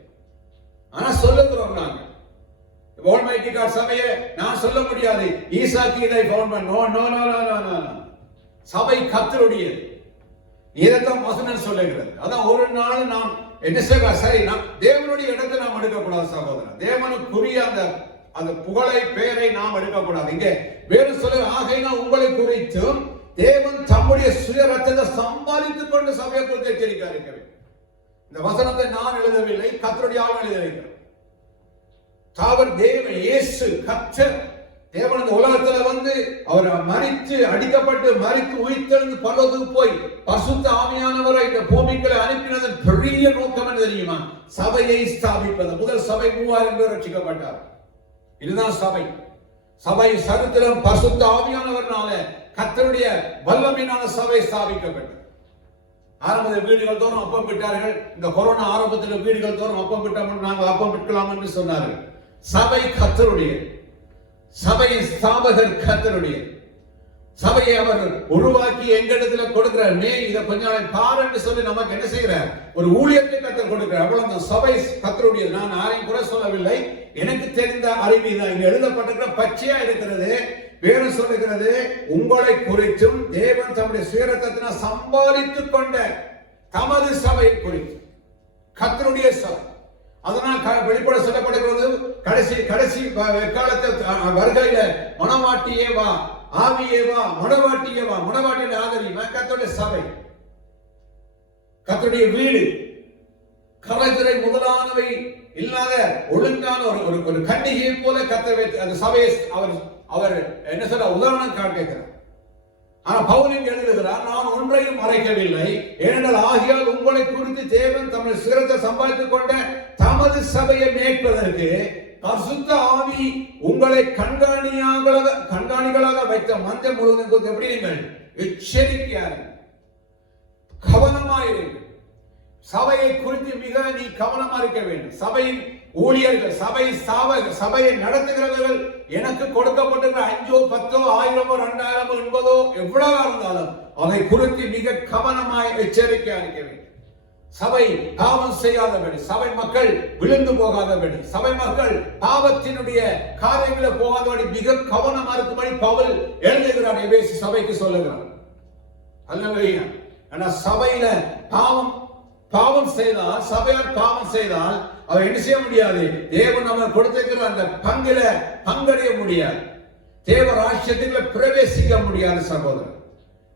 ஆனா சொல்லுகிறோம் நாங்க ஓல்மைட்டி காட் சபையை நான் சொல்ல முடியாது. ஈசாக்கு இதை ஃபவுண்ட் பண்ண no no no no no. சபை கர்த்தருடையது. இதைத்தான் வசனம் சொல்லுகிறது. அதான் ஒரு நாள் நாம் என்ன செய்ய, சரி நாம் தேவனுடைய இடத்தை நாம் எடுக்கக்கூடாது சகோதரன். தேவனுக்குரிய அந்த புகழை பெயரை நாம் எடுக்கக்கூடாது. இங்கே வேறு சொல்ல, ஆகையினால் உங்களை குறித்தும் தேவன் தம்முடைய சுய ரத்தத்தை சம்பாதித்துக் கொண்டு சபையை குறித்து எச்சரிக்கிறார். இந்த வசனத்தை நான் எழுதவில்லை, கர்த்தருடைய ஆவி எழுதியிருக்கிறார். தாவர் தேவன் இயேசு கர்த்தர் தேவன் இந்த உலகத்துல வந்து அவர் மரித்து அடிக்கப்பட்டு மரித்து உயிர்த்தெழுந்து பரலோகத்துக்கு போய் பரிசுத்த ஆவியானவரை இந்த பூமிக்குள்ள அனுப்பினதன் பெரிய நோக்கம் என்ன தெரியுமா? சபையை ஸ்தாபிப்பது. முதல் சபை 3000 பேர் ரட்சிக்கப்பட்டார். இதுதான் சபை. சபை சரித்திரம் பரிசுத்த ஆவியானவர்னால கர்த்தருடைய வல்லமையினால சபை ஸ்தாபிக்கப்பட்டது. ஆரம்பத்தில் வீடுகள் தோறும் அப்பம் விட்டார்கள். இந்த கொரோனா ஆரம்பத்தில் வீடுகள் தோறும் அப்பம் விட்டோம், நாங்கள் அப்பம் விற்கலாம் என்று சொன்னார்கள். சபை கர்த்தருடைய, சபையின் ஸ்தாபகர் கர்த்தருடைய. சபையை அவர் உருவாக்கி எங்களிடத்துல கொடுக்கிறார். இதை கொஞ்ச நாள் பாரு என்று சொல்லி நமக்கு என்ன செய்கிறார்? ஒரு ஊழியத்தை கர்த்தர் கொடுக்கிறார். அவ்வளவு சபை கர்த்தருடைய. நான் யாரையும் கூட சொல்லவில்லை, எனக்கு தெரிந்த அறிவு தான் இங்க எழுதப்பட்டிருக்கிற பச்சையா இருக்கிறது. வேறு சொல்லுகிறது, உங்களை குறித்தும் தேவன் தம்முடைய சுயரத்தத்தினால் சம்பாதித்துக் கொண்ட தமது சபை குறித்து, கர்த்தருடைய சபை. அதனால் வெளிப்பட சொல்லப்படுகிறது, கடைசி காலத்தை வருகையில மனவாட்டியே வா, ஆவியே வா, மணவாட்டியே வா. மணவாட்டியை ஆதரிமா கர்த்தருடைய சபை, கர்த்தருடைய வீடு, கரைதிரை முதலானவை இல்லாத ஒழுங்கான ஒரு கன்னிகை போல கர்த்தர் வைத்து அந்த சபையை அவர் என்ன சொல்ற உதாரணம் காட்டுகிறார். ஆனா பவுலின் எழுதுகிறார், நான் ஒன்றையும் மறைக்கவில்லை, ஏனென்றால் ஆகியால் உங்களை குறித்து தேவன் தமது சிரத்தை சம்பாதித்துக் கொண்ட தமது சபையை மேய்ப்பதற்கு பரிசுத்த ஆவி உங்களை கண்காணிகளாக வைத்த மஞ்சள் முழுவதும் குறித்து எப்படி நீங்கள் எச்சரிக்கையாருங்கள், கவனமாயிருங்கள். சபையை குறித்து மிக நீ கவனமா இருக்க வேண்டும். சபையின் ஊழியர்கள், சபையை நடத்துகிறவர்கள் எனக்கு கொடுக்கப்பட்டிருக்கிற 5 10 1000 2000 80 எவ்வளவா இருந்தாலும் அதை குறித்து மிக கவனமாய் எச்சரிக்கையா இருக்க வேண்டும். சபை பாவம் செய்யாதபடி, சபை மக்கள் விழுந்து போகாதபடி, சபை மக்கள் பாவத்தினுடைய காரியங்களை போகாதபடி மிக கவனமா இருக்கும்படி பவுல் எழுதுகிறார், எபேசு சபைக்கு சொல்லுகிறார். அல்லேலூயா. ஆனா சபையில பாவம் செய்தால், சபையார் பாவம் செய்தால் அவர் என்ன செய்ய முடியாது? தேவன் நம்ம கொடுத்திருக்கிற அந்த பங்கில பங்கடைய முடியாது, தேவ ராஜ்யத்துக்குள்ள பிரவேசிக்க முடியாது சகோதரர்.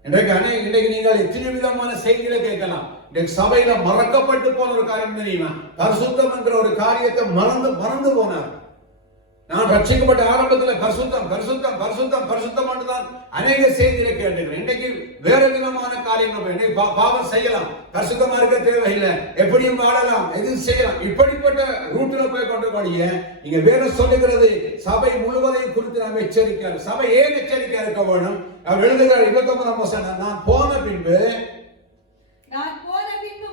இன்றைக்கு நீங்கள் எத்தனை விதமான செய்திகளை கேட்கலாம். இன்றைக்கு சபையில மறக்கப்பட்டு போன ஒரு காரியம் தெரியுமா? பரிசுத்தம் என்ற ஒரு காரியத்தை மறந்து போனார். நான் ரட்சிக்கப்பட்ட ஆரம்பத்தில் பரிசுத்தம் தான் அநேக செய்திகளை கேட்டுக்கிறேன். இன்னைக்கு வேற விதமான காரியங்கள், பாவம் செய்யலாம், பரிசுத்தமா இருக்க தேவையில்லை, எப்படியும் வாழலாம், எதுவும் செய்யலாம், இப்படிப்பட்ட ரூட்ல போய் கொண்டு போடிய நீங்க வேற சொல்லுகிறது. சபை முழுவதையும் குறித்து நாம் எச்சரிக்கையா, சபை ஏன் எச்சரிக்கையா இருக்க வேணும்? அவர் எழுதுகிறார் 29ஆம் வசனம், நான் போன பின்பு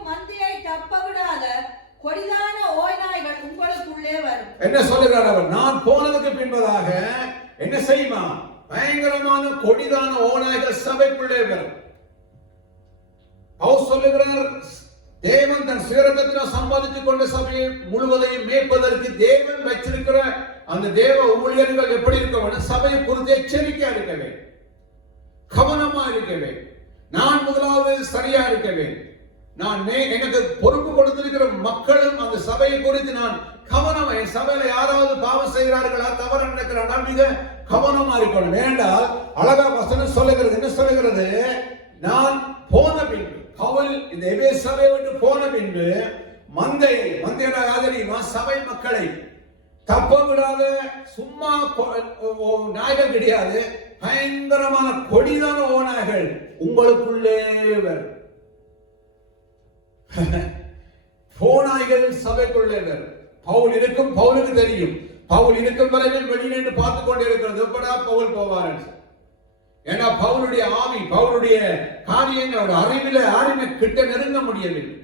மந்தியை தப்ப விடாத கொடிதான ஓநாய்கள் உங்களுக்குள்ளே வரும். என்ன சொல்லுகிறார் அவர்? நான் போனதுக்கு பின்பதாக என்ன செய்யுமா? பயங்கரமான கொடிதான ஓநாய்கள் சபைக்குள்ளே வரும். அவர் சொல்லுகிறார், தேவன் தன் சுயரத்தத்தினால் சம்பாதித்துக் கொண்ட சபையை முழுவதையும் மேய்ப்பதற்கு தேவன் வச்சிருக்கிற அந்த தேவ ஊழியர்கள் எப்படி இருக்க வேண்டும்? சபையை குறித்து எச்சரிக்கையா இருக்க வேண்டும், கவனமா இருக்க வேண்டும். நான் முதலாவது சரியா இருக்க வேண்டும். நான் எனக்கு பொறுப்பு கொடுத்திருக்கிற மக்களும் அந்த சபையை குறித்து நான் கவனமா, என் சபையில யாராவது பாவம் செய்கிறார்களா, தவறு நடக்கிறார்களா, மிக கவனமா இருக்கணும். வேண்டால் அழகா வசனம் சொல்லுகிறது, என்ன சொல்லுகிறது? நான் போன பின்பு, பவுல் இந்த எபேசு சபையை விட்டு போன பின்பு மந்தையை ஆதரிமா சபை மக்களை தப்ப விடாத, சும்மா நாய்கள் கிடையாது, பயங்கரமான கொடிதான ஓநாய்கள் உங்களுக்குள்ளே வரும். போனாய்கள் சபைக்குள்ளே வரும். பவுலுக்கு தெரியும், பவுல் இருக்கும் வரையில் வெளியிலிருந்து பார்த்து கொண்டே இருக்கிறது, எப்படா பவுல் போவார். ஏன்னா பவுலுடைய ஆவி, பவுலுடைய காரியங்களோட அறிவில யாருமே கிட்ட நெருங்க முடியவில்லை.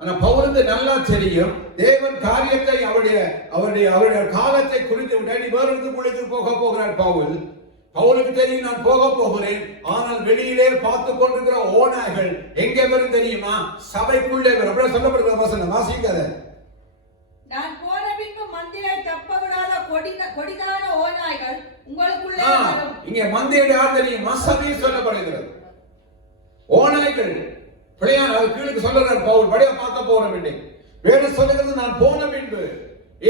ஆனா பவுலுக்கு நல்லா தெரியும், தேவன் காரியத்தை அவருடைய காலத்தை குறித்து விட நீ வேறு இடத்துக்கு போக போகிறார் பவுலுக்கு தெரியும், நான் போக போகிறேன். ஆனால் வெளியிலே பார்த்து கொண்டிருக்கிற ஓநாய்கள் எங்கே வரும் தெரியுமா? சபைக்குள்ளே வரும். அப்படியே சொல்லப்படுகிற வசனம் வாசிக்காத. நான் போன பின்பு மந்தியை தப்ப விடாத கொடிதான ஓநாய்கள் உங்களுக்குள்ளே வரும். இங்கே மந்தியை யார் தெரியுமா? சபை சொல்லப்படுகிறது. ஓநாய்கள் பிள்ளையான கீழுக்கு சொல்லுறார் பவுல், படியா பார்க்க போறோம். வேற சொல்லுகிறது, நான் போன பின்பு.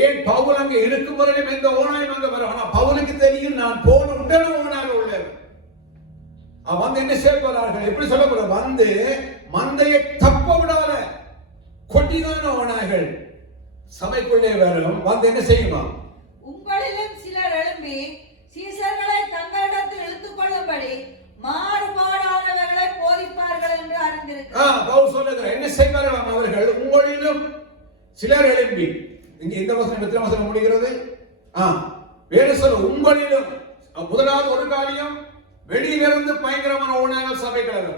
ஏன் பவுல் அங்கே இருக்கும் வரையும் எந்த ஓநாயும் அங்க வரும். ஆனா பவுலுக்கு தெரியும், நான் போன உடனே ஓனாக உள்ளது. வந்து என்ன செய்வார்கள்? எப்படி சொல்லப்படுற? வந்து மந்தையை தப்ப விடாத கொடிதான ஓநாய்கள் சபைக்குள்ளே வரும். வந்து என்ன செய்யுமா? உங்களிலும் சிலர் எழும்பி சீசர்களை தங்களிடத்தில் இழுத்துக் கொள்ளும்படி மாறுபாடானவர்களை போதிப்பார்கள் என்று அறிந்திருக்கிறார். பவுல் சொல்லுகிறார், என்ன செய்வார்கள் அவர்கள்? உங்களிலும் சிலர் எழும்பி. இங்க இந்த வசனம் எத்தனை வசனம் முடிகிறது? வேறு சொல்ல, உங்களிலும். முதலாவது ஒரு காரியம், வெளியிலிருந்து பயங்கரமான ஓநாய்கள் சபைகள்.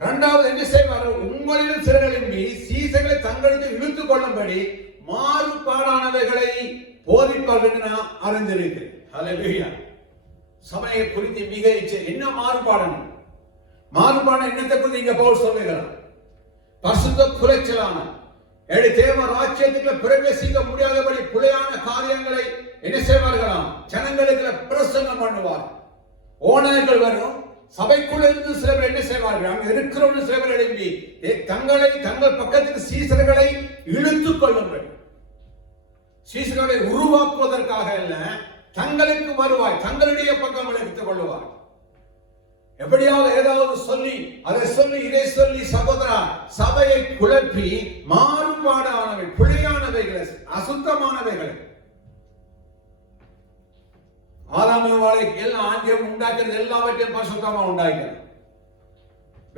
இரண்டாவது என்ன செய்வார்கள்? உங்களிலும் சிலர் எழும்பி சீசர்களை தங்களுக்கு இழுத்துக் கொள்ளும்படி மாறுபாடானவைகளை போதிப்பார்கள் என்று நான் அறிந்திருக்கிறேன். அல்லேலூயா. சபையை குறித்து மிக என்ன மாறுபாடு என்னத்தை குறித்து இங்க பவுல் சொல்லுகிறார்? பரிசுத்த குலைச்சலான தேவ ராஜ்யத்துக்குள்ள பிரவேசிக்க முடியாதபடி புலையான காரியங்களை என்ன செய்வார்களாம்? ஜனங்களுக்கு பிரசங்கம் பண்ணுவார். ஓநாய்கள் வரும். சபைக்குள்ள இருந்து சிலர் என்ன செய்வார்கள்? அங்க இருக்கிறவங்க சிலர் எழுப்பி தங்கள் பக்கத்துக்கு சீசர்களை இழுத்துக் கொள்ளுங்கள். சீசர்களை உருவாக்குவதற்காக அல்ல, தங்களுக்கு வருவாய், தங்களுடைய பக்கம் எடுத்துக் கொள்ளுவார். எப்படியாவது ஏதாவது சொல்லி அதை சொல்லி இதை சொல்லி சகோதரா சபையை குழப்பி மாறுபாடானவை, பிழையானவைகளை, அசுத்தமானவைகளை, ஆதாமவாளை எல்லாம் ஆங்கிலம் உண்டாக்குறது எல்லாவற்றையும் பரிசுத்தமா உண்டாக்கிறது.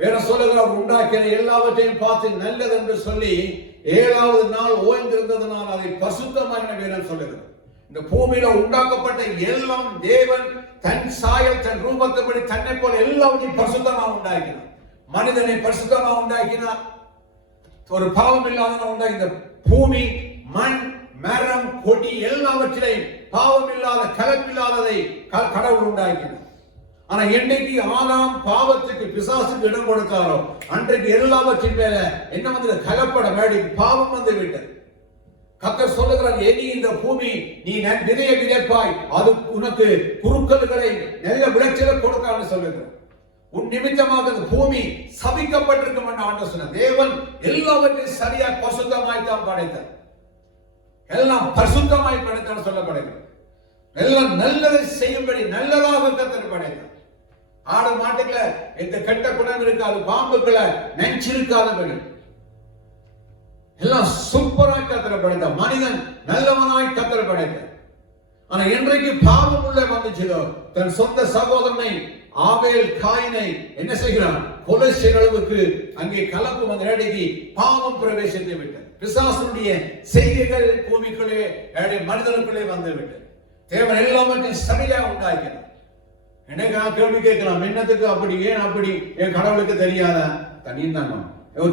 வேற சொல்லுகிறார், உண்டாக்கின எல்லாவற்றையும் பார்த்து நல்லது என்று சொல்லி 7வது நாள் ஓய்ந்திருந்ததனால் அதை பரிசுத்தமான வேதம் சொல்லுகிறார். இந்த பூமியில உண்டாக்கப்பட்ட எல்லாம் தேவன் தன் சாயல், தன் ரூபத்தைப்படி தன்னை போல எல்லாவற்றையும் பரிசுத்தமா உண்டாக்கினார். மனிதனை பரிசுத்தமா உண்டாக்கினார். ஒரு பாவம் இல்லாத உண்டாக்கி இந்த பூமி, மண், மரம், கொடி எல்லாவற்றையும் பாவம் இல்லாத, கலப்பில்லாததை கடவுள் உண்டாக்கினார். ஆனா என்னைக்கு ஆதாம் பாவத்துக்கு, பிசாசுக்கு இடம் கொடுத்தாரோ அன்றைக்கு எல்லாவற்றின் மேல என்ன வந்து கலப்பட வேடி பாவம் வந்து விட்டது. கர்த்தர் சொல்லுகிறார், இனி இந்த பூமி நீ நிறைய விதைப்பாய், அது உனக்கு குறுக்கல்களை நல்ல விளைச்சலை கொடுக்கான்னு சொல்லுகிறார். உன் நிமித்தமாக இந்த பூமி சபிக்கப்பட்டிருக்கும் என்று ஆண்டவர் சொன்னார். தேவன் எல்லாவற்றையும் சரியா பரிசுத்தமாய் தான் படைத்தார். எல்லாம் பரிசுத்தமாய் படைத்தார் சொல்லப்படுகிறது. எல்லாம் நல்லதை செய்யும்படி நல்லதாக கர்த்தர் படைத்தார். ஆடு மாட்டுக்குள்ள எந்த கெட்ட குணம் இருக்காது, பாம்புக்களை நெஞ்சிருக்காதபடி எல்லாம் சூப்பராய் கர்த்தர் படைத்தார். மனிதன் நல்லவனாய் கர்த்தர் படைத்தார். ஆனா இன்றைக்கு பாவம் உள்ள வந்துச்சோ, தன் சொந்த சகோதரனை ஆபேல் காயினை என்ன செய்கிறான், கொலை செய்கிற அளவுக்கு அங்கே கலப்பு வந்து இடைக்கு பாவம் பிரவேசித்து விட்டது. பிசாசுடைய செய்திகள் பூமிக்குள்ளே மனிதனுக்குள்ளே வந்து விட்டது. தேவன் எல்லாவற்றையும் சரியா உண்டாக்கிறார். எனக்கு கேள்வி கேட்கலாம், என்னத்துக்கு அப்படி, ஏன் அப்படி, என் கடவுளுக்கு தெரியாதா, தனியும் தான்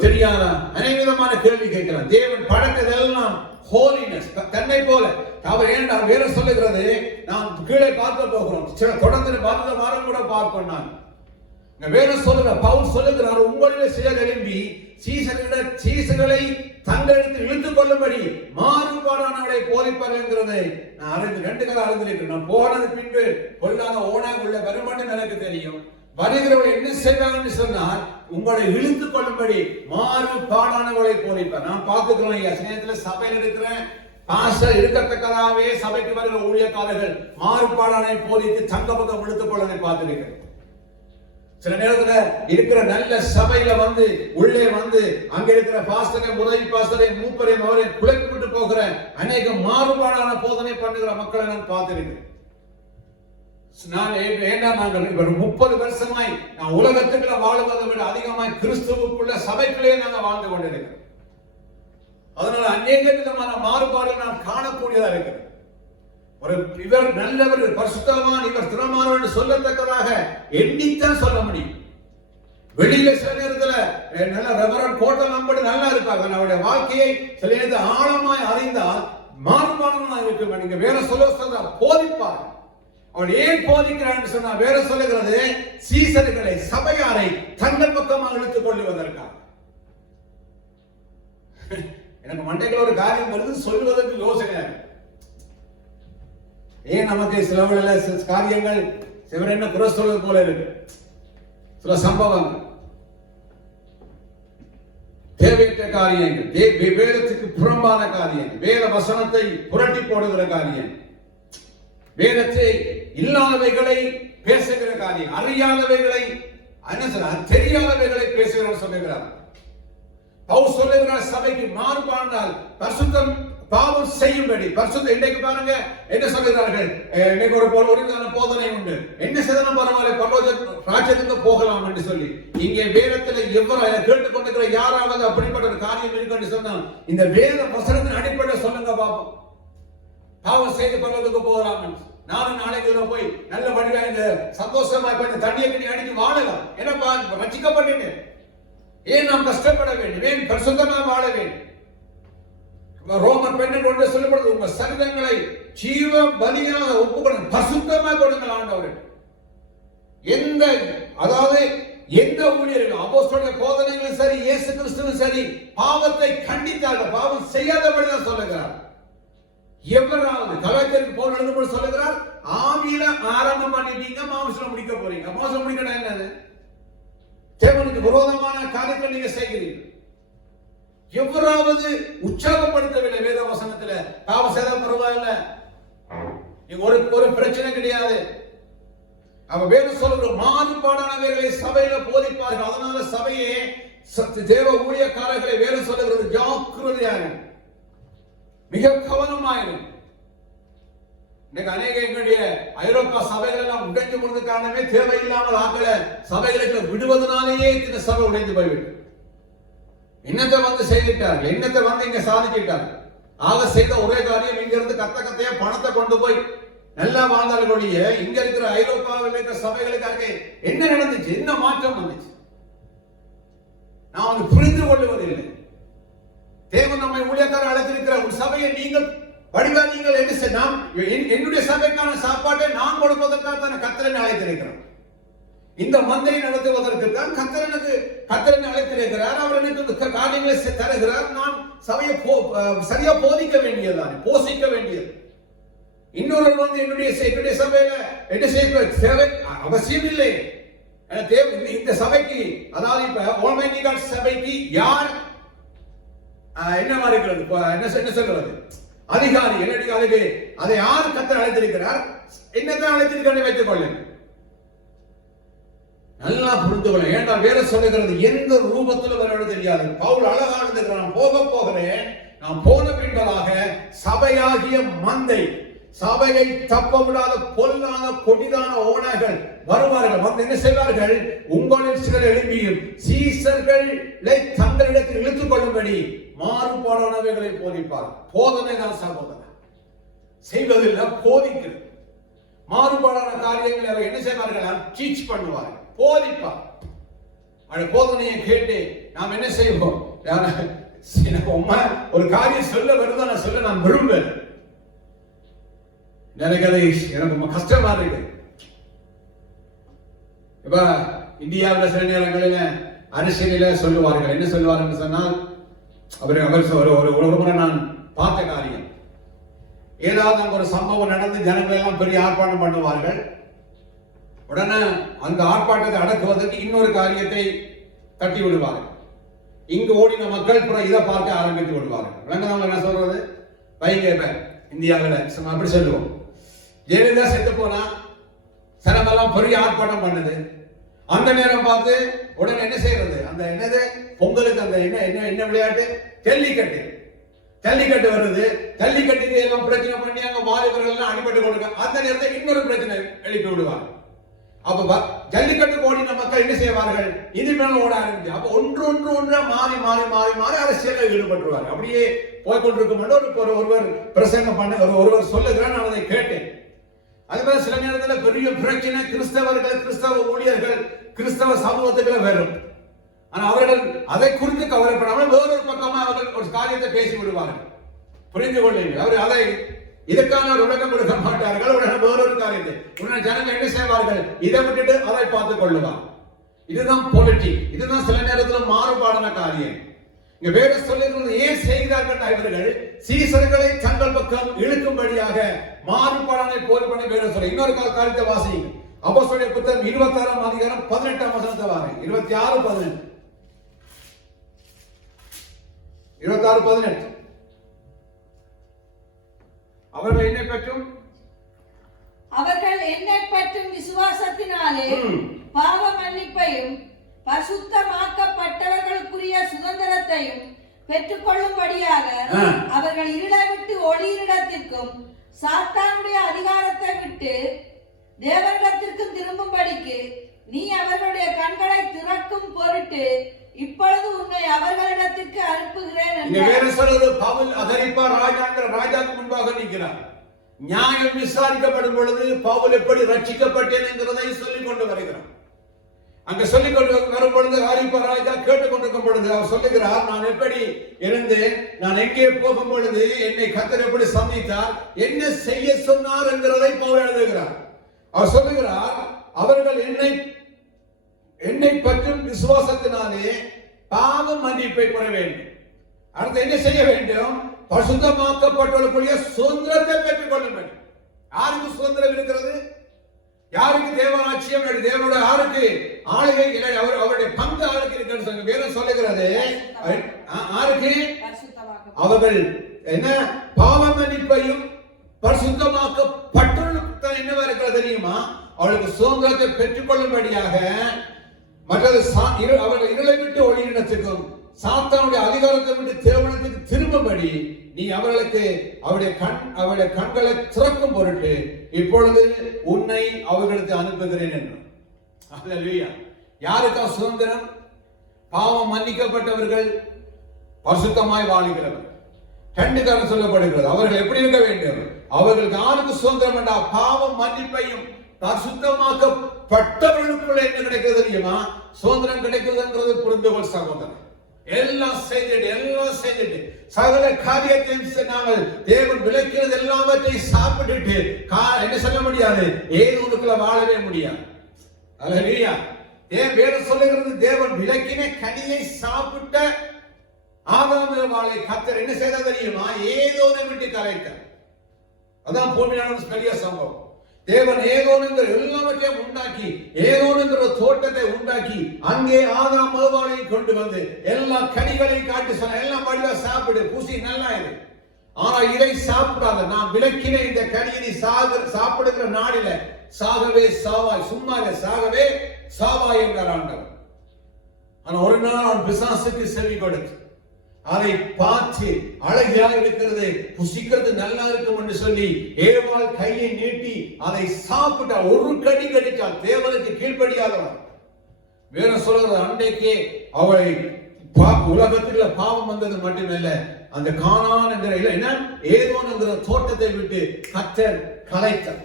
தெரியாதா, அநேக விதமான கேள்வி கேட்கலாம். தேவன் படைத்ததெல்லாம் ஹோலினஸ், தன்னை போல. அவர் ஏன் வேற சொல்லுகிறது, நாம் கீழே பார்க்க போகிறோம், சில தொடர்ந்து பார்த்த வாரம் கூட பார்ப்போம். நான் வேற சொல்லுகிற பவுல் சொல்லுகிறார், உங்களிலே சிலர் எழும்பி சீசர்களை தங்களுக்கு இழுத்துக் கொள்ளும்படி மாறுபாடானவர்களை போதிப்பார்கள் என்கிறதை நான் அறிந்து 2 கதை அறிந்திருக்கிறேன். நான் போனது பின்பு கொள்ளாத ஓனாக உள்ள வருமானம் எனக்கு தெரியும். வருகிறவர்கள் என்ன செய்வாங்கன்னு சொன்னால், உங்களை இழுத்துக் கொள்ளும்படி மாறுபாடானவர்களை போதிப்பார். நான் பார்த்துக்கிறோம் ஐயா, சில சபையில் இருக்கிறேன், பாஸ்டர் இருக்கத்தக்கதாவே சபைக்கு வருகிற ஊழியக்காரர்கள் மாறுபாடானை போதித்து தங்க பக்கம் இழுத்துக் கொள்ளதை பார்த்திருக்கிறேன். சில நேரத்துல இருக்கிற நல்ல சபையில வந்து உள்ளே வந்து அங்க இருக்கிற பாஸ்டரை, உதவி பாஸ்டரை, மூப்பரை, அவரை குலைப்பிட்டு போகிற அநேக மாறுபாடான போதனை பண்ணுகிற மக்களை நான் பார்த்திருக்கிறேன். நாங்கள் 30 வருஷமாய் நான் உலகத்துக்குள்ள வாழ்வதை விட அதிகமாய் கிறிஸ்துவுக்குள்ள சபைக்குள்ளே நாங்கள் வாழ்ந்து கொண்டிருக்கிறோம். அதனால அநேக விதமான மாறுபாடுகள் நான் காணக்கூடியதா இருக்கிறது. ஒரு இவர் நல்லவர், பரிசுத்தவான், இவர் திறமானவர் என்று சொல்லத்தக்கதாக எண்ணித்தான் சொல்ல முடியும். வெளியில சில நேரத்துல நல்ல ரெவரண்ட் கோட்டல் நம்படி நல்லா இருப்பாங்க, அவருடைய வாழ்க்கையை சில நேரத்தில் ஆழமாய் அறிந்தால் மாறுபாடுதான் இருக்கு. நீங்க வேற சொல்ல போதிப்பார். அவள் ஏன் போதிக்கிறான்னு சொன்னா, வேற சொல்லுகிறது சீசர்களை, சபையாரை தங்கள் பக்கமாக இழுத்துக் கொள்ளுவதற்காக. எனக்கு மண்டைக்குள்ள ஒரு காரியம் வருது, சொல்லுவதற்கு யோசனை. ஏன் நமக்கு சில காரியங்கள் சிவர் என்ன குறை சொல்வது போல இருக்கு. சில சம்பவங்கள், தேவையற்ற காரியங்கள், வேதத்துக்கு புறம்பான காரியங்கள், வேத வசனத்தை புரட்டி போடுகிற காரியம், வேதத்தை இல்லாதவைகளை பேசுகிற காரியம், அறியாதவைகளை தெரியாதவைகளை பேசுகிறார் சொல்லுகிறார். பவுல் சொல்லுகிறார், சபைக்கு மாறுபாடால் பரிசுத்தம் பாவம் செய்யும்படி பரிசுத்த. இன்றைக்கு பாருங்க என்ன சொல்லுகிறார்கள், இன்னைக்கு ஒரு போதனை உண்டு, என்ன செய்தாலும் பரவாயில்ல, பரலோக ராஜ்யத்துக்கு போகலாம் என்று சொல்லி. இங்கே வேதத்தில் எவ்வளவு கேட்டுக்கொண்டிருக்கிற யாராவது அப்படிப்பட்ட ஒரு காரியம் இருக்கு சொன்னால், இந்த வேத வசனத்தின் அடிப்படை சொல்லுங்க பாப்போம். பாவம் செய்து பரலோகத்துக்கு போகலாம். நானும் நாளைக்கு போய் நல்ல வடிவா இந்த சந்தோஷமா தண்ணியை அடித்து வாழலாம். என்னப்பா ரட்சிக்கப்பட்டீங்க, ஏன் நாம் கஷ்டப்பட வேண்டும், ஏன் பரிசுத்தமாக வாழ வேண்டும். ரோமர் 12 சொல்லப்படுது, உங்க சரீரங்களை ஜீவ பலியாக ஒப்புக்கொடுங்க, பரிசுத்தமாக கொடுங்கள் ஆண்டவரே. அதாவது எந்த ஊழியர்கள், அப்போஸ்தலருடைய போதனைகளும் சரி, இயேசு கிறிஸ்துவும் சரி, பாவத்தை கண்டித்தார்கள், பாவம் செய்யாதபடிதான் சொல்லுகிறார். எவராவது கலாச்சாரத்துக்கு போல் எழுதும்போது சொல்லுகிறார், ஆவியில ஆரம்பம் பண்ணிட்டீங்க, மாம்சம் முடிக்க போறீங்க. மாம்சம் முடிக்கணும் என்னது, தேவனுக்கு விரோதமான காரியத்தை நீங்க செய்கிறீர்கள். எவராவது உற்சாகப்படுத்தவில்லை வேத வசனத்துல, பாவம் செய்தால் பரவாயில்ல, நீங்க ஒரு பிரச்சனை கிடையாது. அவ வேறு சொல்ற மாறுபாடானவைகளை சபையில போதிப்பார்கள். அதனால சபையே தேவ ஊழியக்காரர்களை வேறு சொல்லுகிறது, ஜாக்கிரதையாக மிக கவனமாயிரும். இன்னைக்கு அநேக எங்களுடைய ஐரோப்பா சபைகள் எல்லாம் உடைஞ்சு போனது காரணமே தேவையில்லாமல் ஆக்களை சபைகளுக்கு விடுவதனாலேயே இந்த சபை உடைந்து போய்விட்டு என்னத்தை வந்து செய்துட்டார்கள், என்னத்தை வந்து இங்க சாதிச்சிட்டார்கள். ஆக செய்த ஒரே காரியம் இங்க இருந்து கத்தையா பணத்தை கொண்டு போய் நல்லா வாழ்ந்தார்களுடைய இங்க இருக்கிற ஐரோப்பாவில் இருக்கிற சபைகளுக்காக என்ன நடந்துச்சு, என்ன மாற்றம் வந்துச்சு நான் புரிந்து கொள்வதில்லை. தேவன் நம்மை ஊழியக்காரர் அழைத்திருக்கிற ஒரு சபையை நீங்கள் வடிவா நீங்கள் என்ன செய்யலாம், என்னுடைய சபைக்கான சாப்பாட்டை நான் கொடுப்பதற்காக தான் கர்த்தரை அழைத்திருக்கிறோம். இந்த மந்தை நடத்துவதற்கு தான் கர்த்தரை அழைத்திருக்கிறார். அவர் எனக்கு காரியங்களை தருகிறார். நான் சபையை சரியா போதிக்க வேண்டியதுதான், போஷிக்க வேண்டியது. இன்னொரு வந்து என்னுடைய சபையில என்ன செய்ய தேவை அவசியம் இல்லை. இந்த சபைக்கு அதாவது இப்ப ஆல்மைட்டி காட் சபைக்கு யார் என்னவா இருக்கிறது, என்ன சொல்றது, அதிகாரி என்னடி அதை யார் கர்த்தர் அழைத்திருக்கிறார், என்னதான் அழைத்திருக்கிறார் வைத்துக் கொள்ள நல்லா புரிந்து கொள்ள. ஏன்னால் வேற சொல்லுகிறது எந்த ரூபத்தில் வர தெரியாது. பவுல் அழகா எழுதுகிறான், போகிறேன், நான் போன பின்பதாக சபையாகிய மந்தை, சபையை தப்ப விடாத பொல்லாத கொடிதான ஓனாய்கள் வருவார்கள். வந்து என்ன செய்வார்கள், உங்களில் சிலர் எழும்பியும் சீசர்களை தங்களிடத்தில் இழுத்துக் கொள்ளும்படி மாறுபாடானவைகளை போதிப்பார். போதனை தான் சகோதரன் செய்வதில்லை, போதிக்கிறது. மாறுபாடான காரியங்களை அவர் என்ன செய்வார்கள், டீச் பண்ணுவார்கள், போதிப்பார். அந்த போதனையை கேட்டு நாம் என்ன செய்வோம், ஒரு காரியம் சொல்ல வருதான் நான் சொல்ல நான் விரும்புவேன். எனக்கு கஷ்டமா இருக்கு. இப்ப இந்தியாவில் சில நேரங்களில் அரசியலில சொல்லுவார்கள், என்ன சொல்லுவார்கள் சொன்னால், ஒரு முறை நான் பார்த்த காரியம், ஏதாவது ஒரு சம்பவம் நடந்து ஜனங்கள் எல்லாம் பெரிய ஆர்ப்பாட்டம் பண்ணுவார்கள். உடனே அந்த ஆர்ப்பாட்டத்தை அடக்குவதற்கு இன்னொரு காரியத்தை தட்டி விடுவார்கள். இங்கு ஓடின மக்கள் புற இதை பார்க்க ஆரம்பித்து விடுவார்கள். விளங்குறவங்க என்ன சொல்றது, வைகேப இந்தியாவில் அப்படி சொல்லுவோம். ஜெயலலிதா செத்து போனா சனமெல்லாம் பெரிய ஆர்ப்பாட்டம் பண்ணுது. அந்த நேரம் பார்த்து உடனே என்ன செய்யறது, அந்த என்னது பொங்கலுக்கு அந்த என்ன விளையாட்டு, ஜல்லிக்கட்டு வருது. ஜல்லிக்கட்டுக்கு எல்லாம் பிரச்சனை பண்ணி அங்க வாலிபர்கள் எல்லாம் அடிபட்டு கொடுக்க, அந்த நேரத்தில் இன்னொரு பிரச்சனை எழுப்பி விடுவாங்க. அப்ப ஜல்லிக்கட்டு ஓடின மக்கள் என்ன செய்வார்கள், இது மேல ஓட ஆரம்பிச்சு. அப்ப ஒன்றா மாறி அரசியலில் ஈடுபட்டுருவாங்க. அப்படியே போய்கொண்டிருக்கும் ஒருவர் பிரசங்கம் பண்ண ஒருவர் சொல்லுகிறார், நான் அதை கேட்டேன். அது மாதிரி சில நேரத்தில் பெரிய பிரச்சனை கிறிஸ்தவ ஊழியர்கள் கிறிஸ்தவ சமூகத்துக்குள்ள வரும். ஆனா அவர்கள் அதை குறித்து கவலைப்படாமல் வேறொரு பக்கமா அவர்கள் ஒரு காரியத்தை பேசி விடுவார்கள். புரிந்து கொள்ளுங்க, அவர் அதை இதற்கான ஒரு விளக்கம் கொடுக்க மாட்டார்கள். உடனே வேறொரு காரியத்தை உடனே ஜனங்கள் என்ன செய்வார்கள், இதை விட்டுட்டு அதை பார்த்துக் கொள்ளுவார். இதுதான் பொலிட்டிக். இதுதான் சில நேரத்தில் மாறுபாடான காரியம். இங்க வேற சொல்லுகிறது, ஏன் செய்கிறார்கள், இவர்கள் சீசர்களை தங்கள் பக்கம் இழுக்கும்படியாக மாறுபாடான போர் பண்ணி வேற சொல்ல. இன்னொரு காரியத்தை வாசிங்க, அப்போஸ்தலருடைய புத்தகம் 26ஆம் அதிகாரம் 18ஆம் வசனத்தை வாசிங்க. 26:18 அவர்கள் என்னை பற்றும் விசுவாசத்தினாலே பாவ மன்னிப்பையும் பரிசுத்தமாக்கப்பட்டவர்களுக்குரிய சுதந்திரத்தையும் பெற்றுக் கொள்ளும்படியாக அவர்கள் இருளை விட்டு ஒளியிடத்திற்கும் சாத்தானுடைய அதிகாரத்தை விட்டு தேவனிடத்திற்கும் திரும்பும்படிக்கு நீ அவர்களுடைய கண்களை திறக்கும் பொருட்டு இப்பொழுது உன்னை அவர்களிடத்திற்கு அனுப்புகிறேன் என்று பவுல் அகிரிப்பா ராஜாவுக்கு முன்பாக நிற்கிறார். நியாயம் விசாரிக்கப்படும் பொழுது பவுல் எப்படி ரட்சிக்கப்பட்டேன் என்கிறதை சொல்லிக் கொண்டு வருகிறார். அங்க சொல்லிக் கொண்டு வரும் பொழுது அகிரிப்பா ராஜா கேட்டுக்கொண்டிருக்கும் பொழுது அவர் சொல்லுகிறார், நான் எப்படி இருந்தேன், நான் எங்கே போகும் பொழுது என்னை கர்த்தர் எப்படி சந்தித்தார், என்ன செய்ய சொன்னார் என்கிறதை பவுல் எழுதுகிறார். அவர் சொல்லுகிறார், அவர்கள் என்னை பற்றும் விசுவாசத்தினாலே பாவ மன்னிப்பை பெற வேண்டும். அடுத்து என்ன செய்ய வேண்டும், பரிசுத்தமாக்கப்பட்டவர்களுடைய சுதந்திரத்தை பெற்றுக் கொள்ள வேண்டும். யாருக்கு சுதந்திரம் இருக்கிறது, யாருக்கு தேவராட்சியம், தேவனுடைய யாருக்கு ஆளுகை, அவருடைய பங்கு யாருக்கு இருக்கிறது வேதம் சொல்லுகிறது. யாருக்கு, அவர்கள் என்ன பாவ மன்னிப்பையும் பரிசுத்தமாக்கப்பட்ட என்னவா இருக்கிறது தெரியுமா? அவளுக்கு சுதந்திரத்தை பெற்றுக்கொள்ளும்படியாக மற்றது அவர்கள் இருளை விட்டு ஒளியிடத்துக்கும் சாத்தானுடைய அதிகாரத்தை விட்டு தேவனத்துக்கு திரும்பபடி நீ அவர்களுக்கு அவருடைய கண்களை திறக்கும் பொருட்டு இப்பொழுது உன்னை அவர்களுக்கு அனுப்புகிறேன் என்றார். அல்லேலூயா. யாருக்கா சுதந்திரம்? பாவம் மன்னிக்கப்பட்டவர்கள், பரிசுத்தமாய் வாழுகிறவர். ரெண்டு காரணம் சொல்லப்படுகிறது. அவர்கள் எப்படி இருக்க வேண்டும்? அவர்களுக்கு யாருக்கு சுதந்திரம் என்றா பாவம் மன்னிப்பையும் பரிசுத்தமாக்கப்பட்டவர்களுக்குள்ள என்ன கிடைக்கிறது தெரியுமா? சுதந்திரம் கிடைக்கிறதுன்றது புரிந்துகொள் சகோதரன். எல்லாம் செய்துட்டு சகல காரியத்தையும் நாங்கள் தேவன் விளக்கிறது எல்லாவற்றையும் சாப்பிட்டுட்டு என்ன சொல்ல முடியாது? ஏதோ ஒன்றுக்குள்ள வாழவே முடியாது. அல்லேலூயா. வேதம் சொல்லுகிறது தேவன் விளக்கின கனியை சாப்பிட்ட ஆதாம் வாழை கர்த்தர் என்ன செய்தா தெரியுமா? ஏதோனை விட்டு கலைத்தார். அதான் பூமியான பெரிய சம்பவம். தேவன் ஏதோனுங்கிற எல்லாவற்றையும் உண்டாக்கி, ஏதோனுங்கிற தோட்டத்தை உண்டாக்கி அங்கே ஆதாம் ஏவாளை கொண்டு வந்து எல்லா கனிகளையும் காட்டி சொன்ன, எல்லாம் வடிவா சாப்பிடு, பூசி நல்லா இரு. ஆனா இதை சாப்பிடாத, நான் விளக்கின இந்த கனியை சாப்பிடுகிற நாளில சாகவே சாவாய், சும்மா சாகவே சாவாய் என்றார் ஆண்டவர். ஆனா ஒரு நாள் அவன் பிசாசுக்கு செவி கொடுத்து அதை பார்த்து அழகியா இருக்கிறது, புசிக்கிறது நல்லா இருக்கும் என்று சொல்லி ஏவாள் கையை நீட்டி அதை சாப்பிட்டா. ஒரு கடி கடித்தால் தேவனுக்கு கீழ்ப்படியாதவன். வேற சொல்றது, அன்றைக்கே அவளை உலகத்துல பாவம் வந்தது மட்டுமல்ல, அந்த கானான் என்கிற என்ன ஏதோன் என்கிற தோட்டத்தை விட்டு கர்த்தர் கலைத்தார்.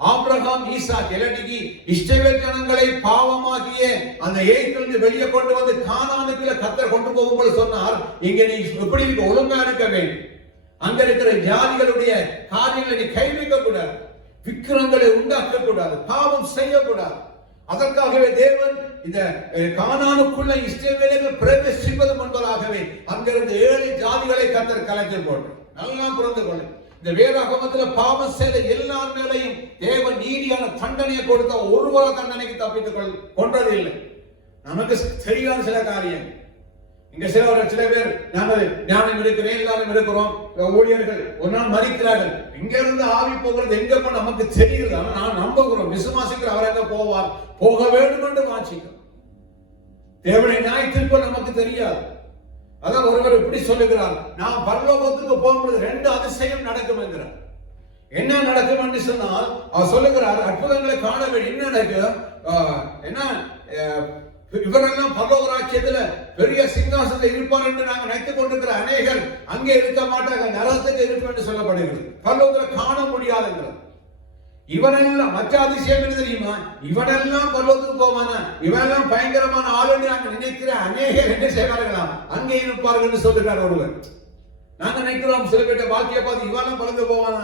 ஆபிரகாம், ஈசாக், இலடிகி இஸ்ரவேல் ஜனங்களை பாவமாகிய அந்த ஏய்திலிருந்து வெளியே கொண்டு வந்து கானானுக்குள்ள கர்த்தர் கொண்டு போகும்போது சொன்னார், இங்க நீ எப்படி இருக்க, ஒழுங்கா இருக்க வேண்டும். அங்க இருக்கிற ஜாதிகளுடைய காரியங்களை நீ கை வைக்க கூடாது, விக்கிரங்களை உண்டாக்க கூடாது, பாவம் செய்யக்கூடாது. அதற்காகவே தேவன் இந்த கானானுக்குள்ள இஸ்ரவேலர்கள் பிரவேசிப்பது முன்பதாகவே அங்கிருந்து 7 ஜாதிகளை கர்த்தர் கலைத்து போட்டார். நல்லா புரிந்து கொள்ள, இந்த வேதாகமத்துல பாவம் செய்த எல்லார் மேலையும் தேவன் நீதியான தண்டனையை கொடுத்த, ஒருவர தண்டனைக்கு தப்பித்துக் கொண்டது இல்லை. நமக்கு தெரியாத சில காரியம். இங்க சில பேர் நாங்கள் ஞானம் இருக்கிறேன், எல்லாரும் இருக்கிறோம், ஊழியர்கள் ஒரு நாள் மறிக்கிறார்கள். இங்க இருந்து ஆவி போகிறது எங்க நமக்கு தெரியுது. ஆனா நான் நம்புகிறோம், விசுவாசிக்கிற அவர் எங்க போவார், போக வேண்டும் என்று வாஞ்சிக்கிறோம். தேவனை நியாயத்திற்கு நமக்கு தெரியாது. அதான் ஒருவர் இப்படி சொல்லுகிறார், நான் பரலோகத்துக்கு போகும்போது 2 அதிசயம் நடக்கும் என்கிறார். என்ன நடக்கும் என்று சொன்னால் அவர் சொல்லுகிறார், அற்புதங்களை காண வேண்டும். என்ன நடக்கும்? என்ன இவரெல்லாம் பரலோக ராஜ்யத்துல பெரிய சிங்காசனத்தில் இருப்பார் என்று நாங்கள் நினைத்துக் கொண்டிருக்கிற அநேகர் அங்கே இருக்க மாட்டாங்க, நரகத்துக்கு இருக்கும் என்று சொல்லப்படுகிறது. பரலோகத்தில் காண முடியாதுங்கிறது. இவனெல்லாம் மற்ற அதிசயம் என்ன தெரியுமா? இவனெல்லாம் பரலோகத்துக்கு போவானா, இவனெல்லாம் பயங்கரமான ஆளுநர் நாங்கள் நினைக்கிற அநேகர் என்ன செய்வார்களாம், அங்கே இருப்பார்கள் என்று சொல்லுகிறார் ஒருவர். நாங்க நினைக்கிறோம் சில பேர்ட்ட வாழ்க்கையை பார்த்து இவெல்லாம் பறந்து போவானா,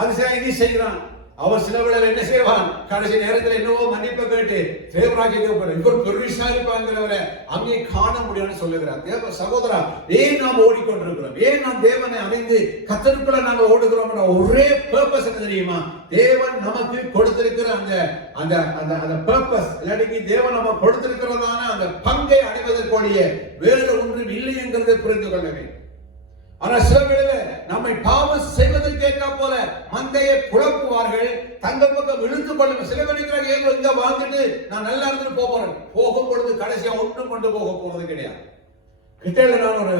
அதிசயம் இது செய்கிறான். அவர் சில வேளையில என்ன செய்வான், கடைசி நேரத்தில் என்னவோ மன்னிப்பு கேட்டு தேவராஜ்யத்துக்கு இவர் பெருசா இருப்பாங்கிறவரை அங்கே காண முடியும்னு சொல்லுகிறார். தேவ சகோதரா, ஏன் நாம் ஓடிக்கொண்டிருக்கிறோம்? ஏன் நாம் தேவனை அறிந்து கர்த்தருக்குள்ள நாங்கள் ஓடுகிறோம்? ஒரே பர்பஸ் என்ன தெரியுமா? தேவன் நமக்கு கொடுத்திருக்கிற அந்த அந்த அந்த பர்பஸ், இல்லாட்டி தேவன் நம்ம கொடுத்திருக்கிறதான அந்த பங்கை அடைவதற்குரிய வேறு ஒன்றும் இல்லை என்கிறதை புரிந்து கொள்ள வேண்டும். ஆனா சில வேளையில நம்மை பாவம் செய்வதற்கேற்ற போல மந்தையை குழப்புவார்கள், தங்கள் பக்கம் இழுத்து கொள்ளும். சில பேர் ஏதோ இங்க வாழ்ந்துட்டு நான் நல்லா இருந்துட்டு போறேன், போகும் பொழுது கடைசியா ஒன்றும் கொண்டு போக போறது கிடையாது. கிட்டல நான்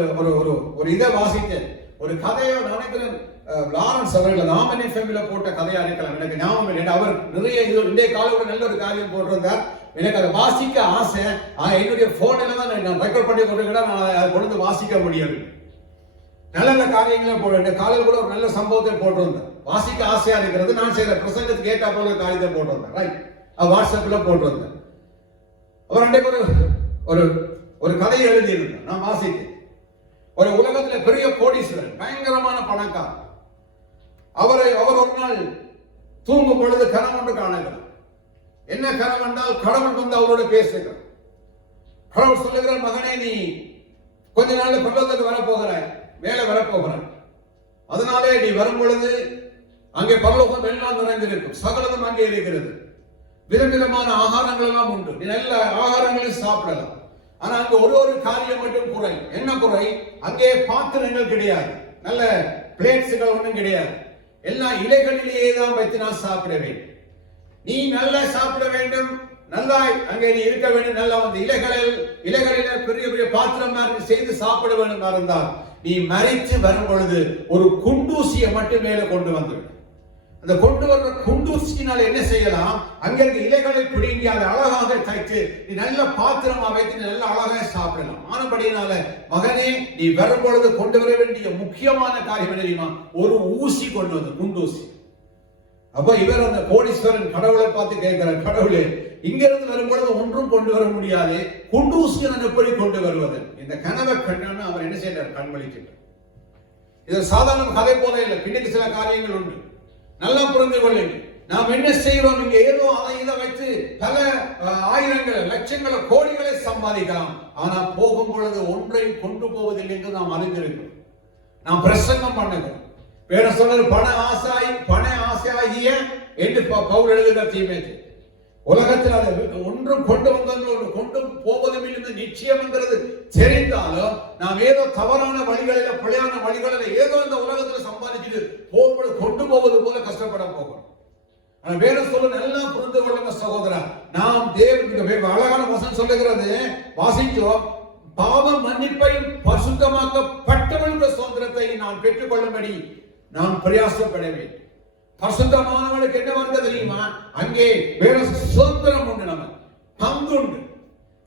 ஒரு இதை வாசித்தேன், ஒரு கதையை நினைக்கிறேன், லாரன்ஸ் அவர்கள் நாமினி ஃபேமிலியில போட்ட கதையா இருக்கலாம், எனக்கு ஞாபகம் இல்லை. அவர் நிறைய இன்றைய காலோட நல்ல ஒரு காரியம் போட்டிருந்தார். எனக்கு அதை வாசிக்க ஆசை, என்னுடைய போன்ல தான் நான் ரெக்கார்ட் பண்ணி கொண்டிருக்கிறேன், நான் அதை கொண்டு வாசிக்க முடியாது. நல்ல நல்ல காரியங்களை போடுற காலையில் கூட ஒரு நல்ல சம்பவத்தை போட்டிருந்தேன், வாசிக்க ஆசையா இருக்கிறது. நான் செய்யற பிரசங்கத்துக்கு ஏற்ற போல காரியத்தை போட்டிருந்தேன், ரைட், வாட்ஸ்அப்ல போட்டிருந்தேன். அவர் அன்றைக்கு ஒரு கதையை எழுதியிருந்தேன், நான் வாசித்தேன். ஒரு உலகத்துல பெரிய கோடீஸ்வரன், பயங்கரமான பணக்காரர். அவர் ஒரு நாள் தூங்கும் பொழுது கனவு ஒன்று காணுகிறார். என்ன கனவு என்றால், கடவுள் வந்து அவரோட பேசுகிறார். கடவுள் சொல்லுகிறார், மகனே நீ கொஞ்ச நாள் பரலோகத்துக்கு வரப்போகிறாய், வேலை வரப்போகிறார். அதனாலே நீ வரும் பொழுது அங்கே பரலோகம் எல்லாம் நிறைந்திருக்கும், சகலமும் அங்கே இருக்கிறது, விதவிதமான ஆகாரங்கள் எல்லாம் உண்டு, நீ நல்ல ஆகாரங்களையும் சாப்பிடலாம். ஆனா அங்க ஒரு காரியம் மட்டும் குறை. என்ன குறை? அங்கே பாத்திரங்கள் கிடையாது, நல்ல பிளேட்ஸ்கள் ஒன்றும் கிடையாது. எல்லா இலைகளிலேயே தான் வைத்து நான் சாப்பிட வேண்டும். நீ நல்லா சாப்பிட வேண்டும், நல்லா அங்கே நீ இருக்க வேண்டும். நல்லா வந்து இலைகளில பெரிய பெரிய பாத்திரம் செய்து சாப்பிட வேண்டும் இருந்தால் நீ மறைத்து வரும் பொழுது ஒரு குண்டூசியை மட்டும் மேல கொண்டு வந்து, அந்த கொண்டு வர்ற குண்டூசியினால என்ன செய்யலாம், அங்க இருக்க இலைகளை பிடுங்கி அதை அழகாக தைத்து நீ நல்ல பாத்திரமா வைத்து நல்ல அழகாக சாப்பிடலாம். ஆனபடியினால மகனே, நீ வரும் பொழுது கொண்டு வர வேண்டிய முக்கியமான காரியம் என்ன தெரியுமா? ஒரு ஊசி கொண்டு வந்து, குண்டூசி. அப்ப இவர் அந்த கோடீஸ்வரன் கடவுளை பார்த்து கேட்கிறார், கடவுளே இங்க இருந்து வரும்பொழுது ஒன்றும் கொண்டு வர முடியாது, குண்டூசியை நான் எப்படி கொண்டு வருவது? இந்த கனவை கண்ணு அவர் என்ன செய்யறார்? கண்மளிக்கிறார். இது சாதாரண கதை போல இல்லை, பின்னுக்கு சில காரியங்கள் உண்டு. நல்லா புரிந்து கொள்ளுங்க. நாம் என்ன செய்கிறோம்? இங்க ஏதோ அதை இதை வைத்து பல ஆயிரங்கள் லட்சங்களை கோடிகளை சம்பாதிக்கலாம். ஆனா போகும் பொழுது ஒன்றை கொண்டு போவதில்லை என்று நாம் அறிந்திருக்கிறோம். நாம் பிரசங்கம் பண்ணுகிறோம். வேற சொல்றது பண ஆசாயிய என்று பவுல் எழுதுகிற தீமேத்தி. உலகத்தில் அதை ஒன்றும் கொண்டு வந்தவங்க கொண்டு போவதும் இல்லை நிச்சயம் என்கிறது தெரிந்தாலும் நாம் ஏதோ தவறான வழிகளில பிழையான வழிகளில ஏதோ இந்த உலகத்தில் சம்பாதிச்சுட்டு போகும்போது கொண்டு போவது போல கஷ்டப்பட போகிறோம். ஆனா வேற சொல்ல நல்லா புரிந்து கொள்ளுங்க சகோதரா, நாம் தேவனுக்கு அழகான வசனம் சொல்லுகிறது, வாசிச்சோம். பாவ மன்னிப்பையும் பரிசுத்தமாக்கப்பட்டவர்களுடைய சுதந்திரத்தை நான் பெற்றுக்கொள்ளும்படி நான் பிரயாசப்பட வேண்டும். பரிசுத்தமானவனுக்கு என்ன வந்தது தெரியுமா? அங்கே வேற சுதந்திரம் உண்டு, நம்ம பங்குண்டு.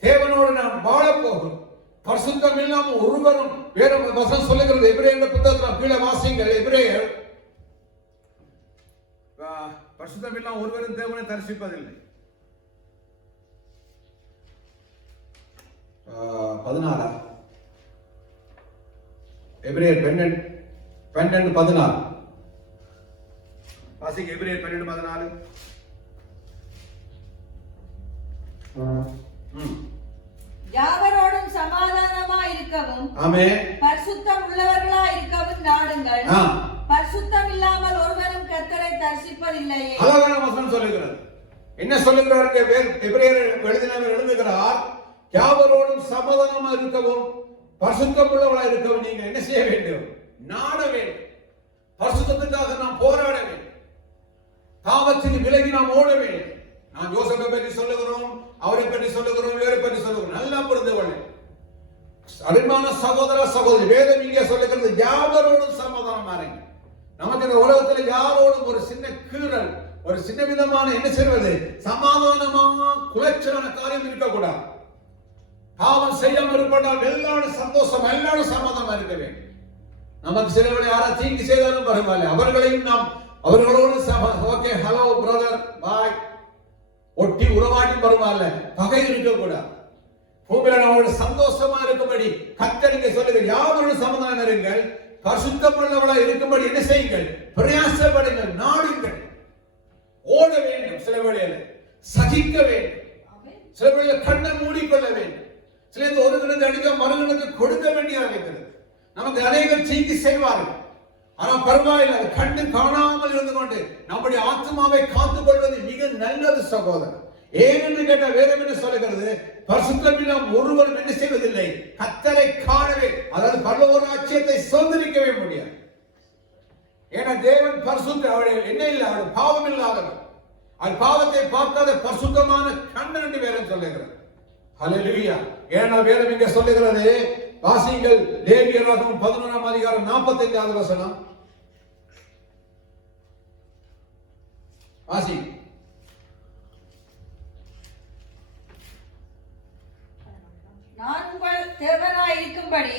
தேவனோடு நாம் வாழ போகிறோம். பரிசுத்தம் இல்லாம ஒருவரும் வேற வசனம் சொல்லுகிறது. எபிரேயர் புத்தகத்தில் கீழே வாசிங்கள். எபிரேயர் பரிசுத்தம் இல்லாம ஒருவரும் தேவனை தரிசிப்பதில்லை. 16 எபிரேயர் 12:14 வாசிங்க. எபிரேயர் 12:14. யாவரோடும் சமாதானமாய் இருக்கவும், ஆமென், பரிசுத்தம் உள்ளவர்களாய் இருக்கவும் நாடுங்கள். பரிசுத்தம் இல்லாமல் ஒருவரும் கர்த்தரை தரிசிப்பதில்லையே. அழகான வசனம் சொல்லுகிறது. என்ன சொல்லுகிறார்? எபிரேயர் எழுதினவர் எழுதுகிறார், யாவரோடும் சமாதானமா இருக்கவும் பரிசுத்தம் உள்ளவர்களாய் இருக்கவும் நீங்க என்ன செய்ய வேண்டும்? நாட வேண்டும். பரிசுத்தத்துக்காக நாம் போராட வேண்டும். பாவத்துக்கு விலகி நாம் ஓட வேண்டும். நான் யோசேப்பை பற்றி சொல்லுகிறோம், அவரை பற்றி சொல்லுகிறோம், வேறு பற்றி சொல்லுகிறோம். நல்லா புரிந்து கொள்ள அருமையான சகோதர சகோதரி, வேதம் இங்கே சொல்லுகிறது, யாவரோடும் சமாதானமா இருங்க. நமக்கு இந்த உலகத்தில் யாரோடும் ஒரு சின்ன கீறல், ஒரு சின்ன விதமான என்ன செய்வது, சமாதானமா குலைச்சலான காரியம் இருக்கக்கூடாது. பாவம் செய்யாமல் இருப்பதால் எல்லாரும் சந்தோஷம், எல்லாரும் சமாதானமா இருக்க வேண்டும். நமக்கு சிலவரை யாரா தீங்கு செய்தாலும் பரவாயில்லை, அவர்களையும் நாம் அவர்களோடு ஓகே ஹலோ பிரதர் பாய் ஒட்டி உறவாடி பரவாயில்ல, பகை இருக்கக்கூடாது. பூமியில நம்மளோட சந்தோஷமா இருக்கும்படி கர்த்தர் சொல்லுங்க, யாவரோடும் சமாதானம் இருங்கள், பரிசுத்தமுள்ளவளா இருக்கும்படி என்ன செய்யுங்கள்? பிரயாசப்படுங்கள், நாடுங்கள், ஓட வேண்டும். சில வேளையில சகிக்க வேண்டும், சில வேளையில கண்ணை மூடிக்கொள்ள வேண்டும், சில ஒரு கிணத்து அடிக்க மறுகிணத்து கொடுக்க வேண்டியதாக இருக்கிறது. நமக்கு அநேகம் தீங்கு செய்வார்கள், ஆனா பரவாயில்லை, அது கண்டு காணாமல் இருந்து கொண்டு நம்முடைய ஆத்மாவை காத்துக் கொள்வது மிக நல்லது சகோதரர். ஏனென்று கேட்ட வேதம் என்ன சொல்லுகிறது? பரிசுத்தம் இல்லாமல் ஒருவரும் என்ன செய்வதில்லை, கர்த்தரை காணவே, அதாவது பரலோக ராஜ்யத்தை சுதந்திரிக்கவே முடியாது. ஏன்னா தேவன் பரிசுத்த, அவருடைய என்ன இல்லை, அவருடைய பாவம் இல்லாதவர், அது பாவத்தை பார்க்காத பரிசுத்தமான கண்ணன் என்று வேதம் சொல்லுகிறது. ஹல்லேலூயா. ஏன்னா வேதம் இங்க சொல்லுகிறது, வாசிங்கள் லேவியராகமம் 11 45 வசனம் வாசி. நான் உங்கள் தேவனாய் இருக்கும்படி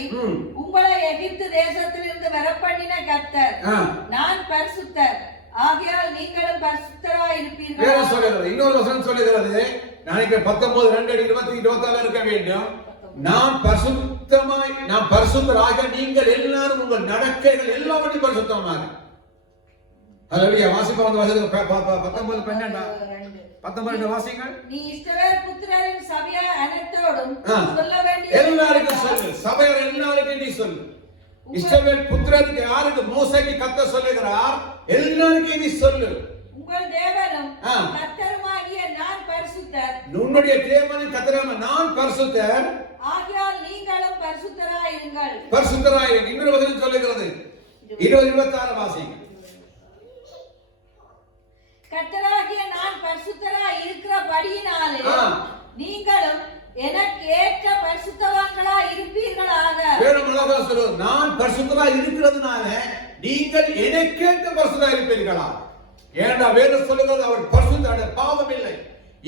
உங்களை எகிப்து தேசத்திலிருந்து வரப்பண்ணின கர்த்தர், நான் பரிசுத்தர், ஆகையால் நீங்களும் பரிசுத்தராய் இருப்பீர்கள். வேற சொல்லுகிறது, இன்னொரு வசனம் சொல்லுகிறது, நாளைக்கு 19:2-20-24 இருக்க வேண்டும். நான் பரிசுத்தமாய், நான் பரிசுத்தராக, நீங்கள் எல்லாரும் உங்கள் நடக்கைகள் எல்லாவற்றையும் பரிசுத்தமாக. ஹல்லேலூயா. வாசிப்போம் அந்த வசனம் 19:12 வாசிங்கள். நீ இஸ்ரவேல் புத்திரரின் சபையார் அனைத்தோடும் சொல்ல வேண்டிய எல்லாருக்கும் சொல்லு, சபையார் எல்லாருக்கும் நீ சொல்லு. இஸ்ரவேல் புத்திரருக்கு யாருக்கு மோசேக்கு கர்த்தர் சொல்லுகிறார், எல்லாருக்கும் நீ சொல்லு. உங்கள் தேவனும் கர்த்தருமாகிய நான் பரிசுத்தர், உன்னுடைய தேவனும் கர்த்தருமாகிய நான் பரிசுத்தர், ஆகையால் நீங்களும் பரிசுத்தராய் இருங்கள். பரிசுத்தராய் இருங்கள். இன்னொரு வசனம் சொல்லுகிறது 20-26 வாசிங்க. கர்த்தராகிய நான் பரிசுத்தராய் இருக்கிறபடியினாலே நீங்களும் எனக்கு ஏற்ற பரிசுத்தவான்களாய் இருப்பீர்களாக. வேறும் அழகா சொல்லுவது, நான் பரிசுத்தராய் இருக்கிறதுனால நீங்கள் எனக்கேற்ற பரிசுத்தராய் இருப்பீர்களா. ஏன்னா வேதம் சொல்லுகிறது அவர் பரிசுத்தர், பாவம் இல்லை.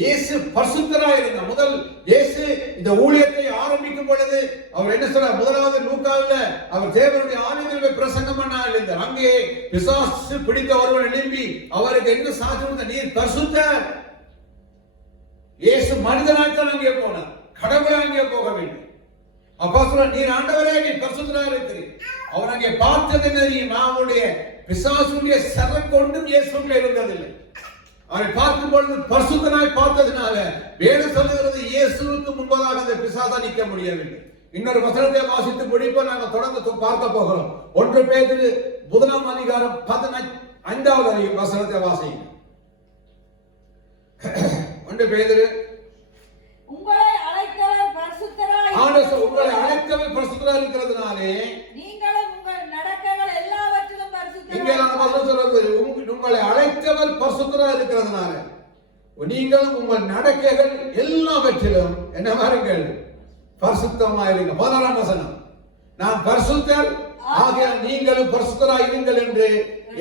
இயேசு பரிசுத்தராய் இருந்தார். முதல் இயேசு இந்த ஊழியத்தை ஆரம்பிக்கும் பொழுது அவர் என்ன சொல்றார்? முதலாவது லூக்காவில அவர் தேவனுடைய ஆலயத்தில் பிரசங்கம் பண்ண இருந்தார். அங்கே பிசாசு பிடித்த ஒருவன் எழும்பி அவருக்கு என்ன சாட்சி கொடுத்தார்? நீர் பரிசுத்தர். இயேசு மனிதனாய்த்தான் அங்கே போனார், கடவுளை அங்கே போகவில்லை. அப்பா சொல்ற, நீர் ஆண்டவரே, நீ பரிசுத்தராக இருக்கிறீர். அவர் அங்கே பார்த்தது என்ன தெரியுமா? அவருடைய பிசாசுடைய சரக்கொண்டும் இயேசுக்குள்ள இருந்ததில்லை. அவரை பார்க்கும் பொழுது பரிசுத்தனாய் பார்த்ததினால வேதம் சொல்லுகிறது, இயேசுவுக்கு முன்பதாக அந்த பிசாசா நிற்க முடியவில்லை. இன்னொரு வசனத்தை வாசித்து முடிப்போம், நாங்கள் தொடர்ந்து பார்க்க போகிறோம். 1 பேதுரு 15வது வசனத்தை வாசிங்க. 1 பேதுரு, உங்களை அழைத்தவர் பரிசுத்தராய் உங்களை அழைத்தவர் பரிசுத்தராய் இருக்கிறதுனாலே நீங்களும் உங்கள் நடக்கைகள் எல்லாவற்றிலும் பரிசுத்தராய். இங்கே நான் வசனம் சொல்றது, உங்களை அழைத்தவர் பரிசுத்தராய் இருக்கிறதுனால நீங்களும் உங்கள் நடக்கைகள் எல்லாவற்றிலும் என்ன பாருங்கள், பரிசுத்தமாய் இருங்க. 16ஆம் வசனம், நான் பரிசுத்தர் ஆகையால் நீங்களும் பரிசுத்தராய் இருங்கள் என்று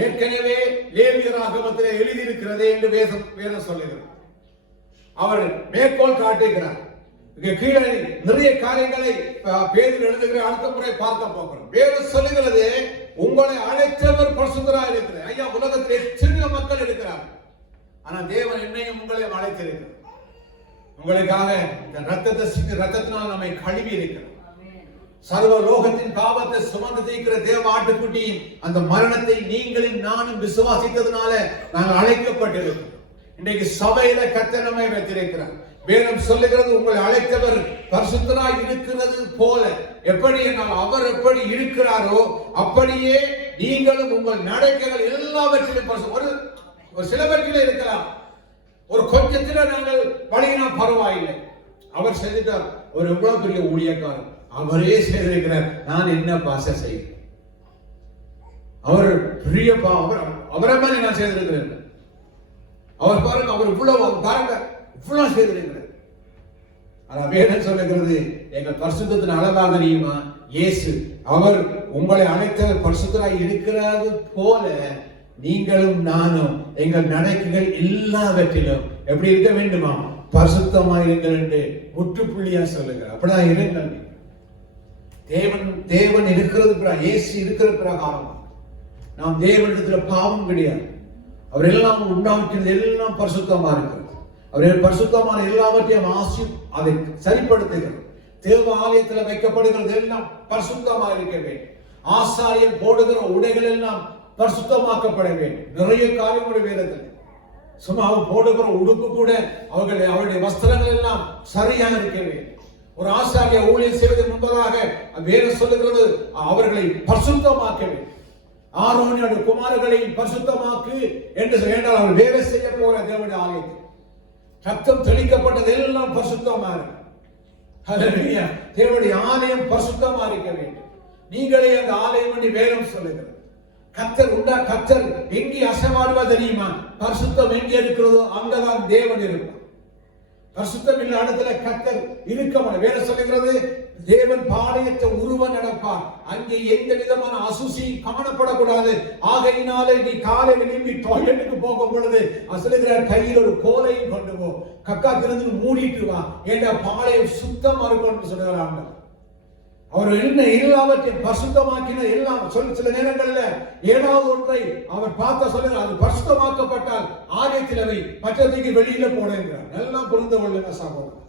ஏற்கனவே லேவியராகமத்திலே எழுதியிருக்கிறதே என்று வேதம் சொல்லுகிறது. அவர் மேற்கோள் காட்டுகிறார். கீழே நிறைய காரியங்களை பேதில் எழுதுகிற அடுத்த முறை பார்க்க போகிறோம். வேதம் சொல்லுகிறது, உங்களை அழைத்தவர் பரிசுத்தராய் இருக்கிறார். ஐயா, உலகத்தில் எத்தனையோ மக்கள் இருக்கிறார், ஆனா தேவன் என்னையும் உங்களையும் அழைத்திருக்கிறார். உங்களுக்காக இந்த ரத்தத்தினால் நம்மை கழுவி இருக்கிறார். சர்வ லோகத்தின் பாவத்தை சுமந்து தீர்க்கிற தேவ ஆட்டுக்குட்டியின் அந்த மரணத்தை நீங்களும் நானும் விசுவாசித்ததுனால நாங்கள் அழைக்கப்பட்டிருக்கிறோம். இன்றைக்கு சபையில கர்த்தர் நம்மை வைத்திருக்கிறார். வேதம் சொல்லுகிறது, உங்களை அழைத்தவர் பரிசுத்தராய் இருக்கிறது போல, எப்படி அவர் எப்படி இருக்கிறாரோ அப்படியே நீங்களும் உங்கள் நடக்கைகள் எல்லாவற்றிலும் ஒரு சிலவற்றில இருக்கலாம். ஒரு கொஞ்சத்துல நாங்கள் பழகினா பரவாயில்லை. அவர் செய்துட்டார், ஒரு எவ்வளவு பெரிய ஊழியக்காரர், அவரே செய்திருக்கிறார், நான் என்ன பாச செய்கிறேன், அவர் பெரிய அவரை மாதிரி நான் செய்திருக்கிறேன். அவர் பாருங்க, அவர் இவ்வளவு பாருங்க இவ்வளவு செய்திருக்கிறார். ஆனா வேதம் சொல்லுகிறது, எங்கள் பரிசுத்தத்தின் அளவாக தெரியுமா? இயேசு அவர் உங்களை அழைத்தவர் பரிசுத்தராய் இருக்கிறது போல நீங்களும் நானும் எங்கள் நடக்கைகள் எல்லாவற்றிலும் எப்படி இருக்க வேண்டுமா? பரிசுத்தமாய் இருங்கள் என்று முற்றுப்புள்ளியா சொல்லுகிறார். அப்படிதான் இருங்கள். தேவன் இருக்கிறது, இயேசு இருக்கிற பிரகாரம் நாம் தேவனிடத்துல பாவம் கிடையாது. அவர் எல்லாம் உண்டாக்கினது எல்லாம் பரிசுத்தமா இருக்கிறது. அவர் பரிசுத்தமான எல்லாவற்றையும் அதை சரிப்படுத்துகிறது. தேவ ஆலயத்தில் வைக்கப்படுகிறது எல்லாம் பரிசுத்தமா இருக்க வேண்டும். ஆசாரியர் போடுகிற உடைகள் எல்லாம் பரிசுத்தமாக்கப்பட வேண்டும். நிறைய காரியங்களுடைய வேதத்தில் சும்மா அவர் போடுகிற உடுப்பு கூட அவருடைய வஸ்திரங்கள் எல்லாம் சரியாக இருக்க வேண்டும். ஒரு ஆசாரிய ஊழியர் செய்வதற்கு முன்பதாக வேதம் சொல்லுகிறது, அவர்களை பரிசுத்தமாக்க வேண்டும். ஆரோனியோட குமாரர்களை பரிசுத்தமாக்கு என்று சொன்னால் அவர் வேலை செய்ய போற தேவனுடைய ஆலயத்தில் ரத்தம் தெளிக்கப்பட்டது எல்லாம் பரிசுத்தமா இருக்கு. ஹல்லேலூயா. தேவனுடைய ஆலயம் பரிசுத்தமா இருக்க வேண்டும். நீங்களே அந்த ஆலயம் என்று வேதம் சொல்லுகிறது. கர்த்தர் எங்கே அசைவாடுவா தெரியுமா? பரிசுத்தம் எங்கே இருக்கிறதோ அங்கதான் தேவன் இருப்பார். பரிசுத்தம் இல்ல இடத்துல கர்த்தர் இருக்க மாட்டார். வேதம் சொல்லுகிறது, தேவன் பாளையத்தை உருவ நடப்பார், அங்கே எந்த விதமான அசுசி காணப்படக்கூடாது. ஆகையினாலே நீ காலையில் எழும்பி டாய்லெட்டுக்கு போகும் பொழுது சொல்லுகிறார், கையில் ஒரு கோலையும் கொண்டு போ, கக்கா திறந்து மூடிட்டு வா, ஏண்டா பாளையம் சுத்தமா இருக்கும் சொல்லுகிறாங்க. அவர் என்ன எல்லாவற்றையும் பரிசுத்தமாக்கின எல்லாம் சில நேரங்களில் ஏதாவது ஒன்றை அவர் பார்த்த சொல்லுங்க, அது பரிசுத்தமாக்கப்பட்டால் ஆலயத்தில் அவை மற்றதுக்கு வெளியில போடுகிறார். எல்லாம் புரிந்து கொள்ளுங்க சகோதரர்.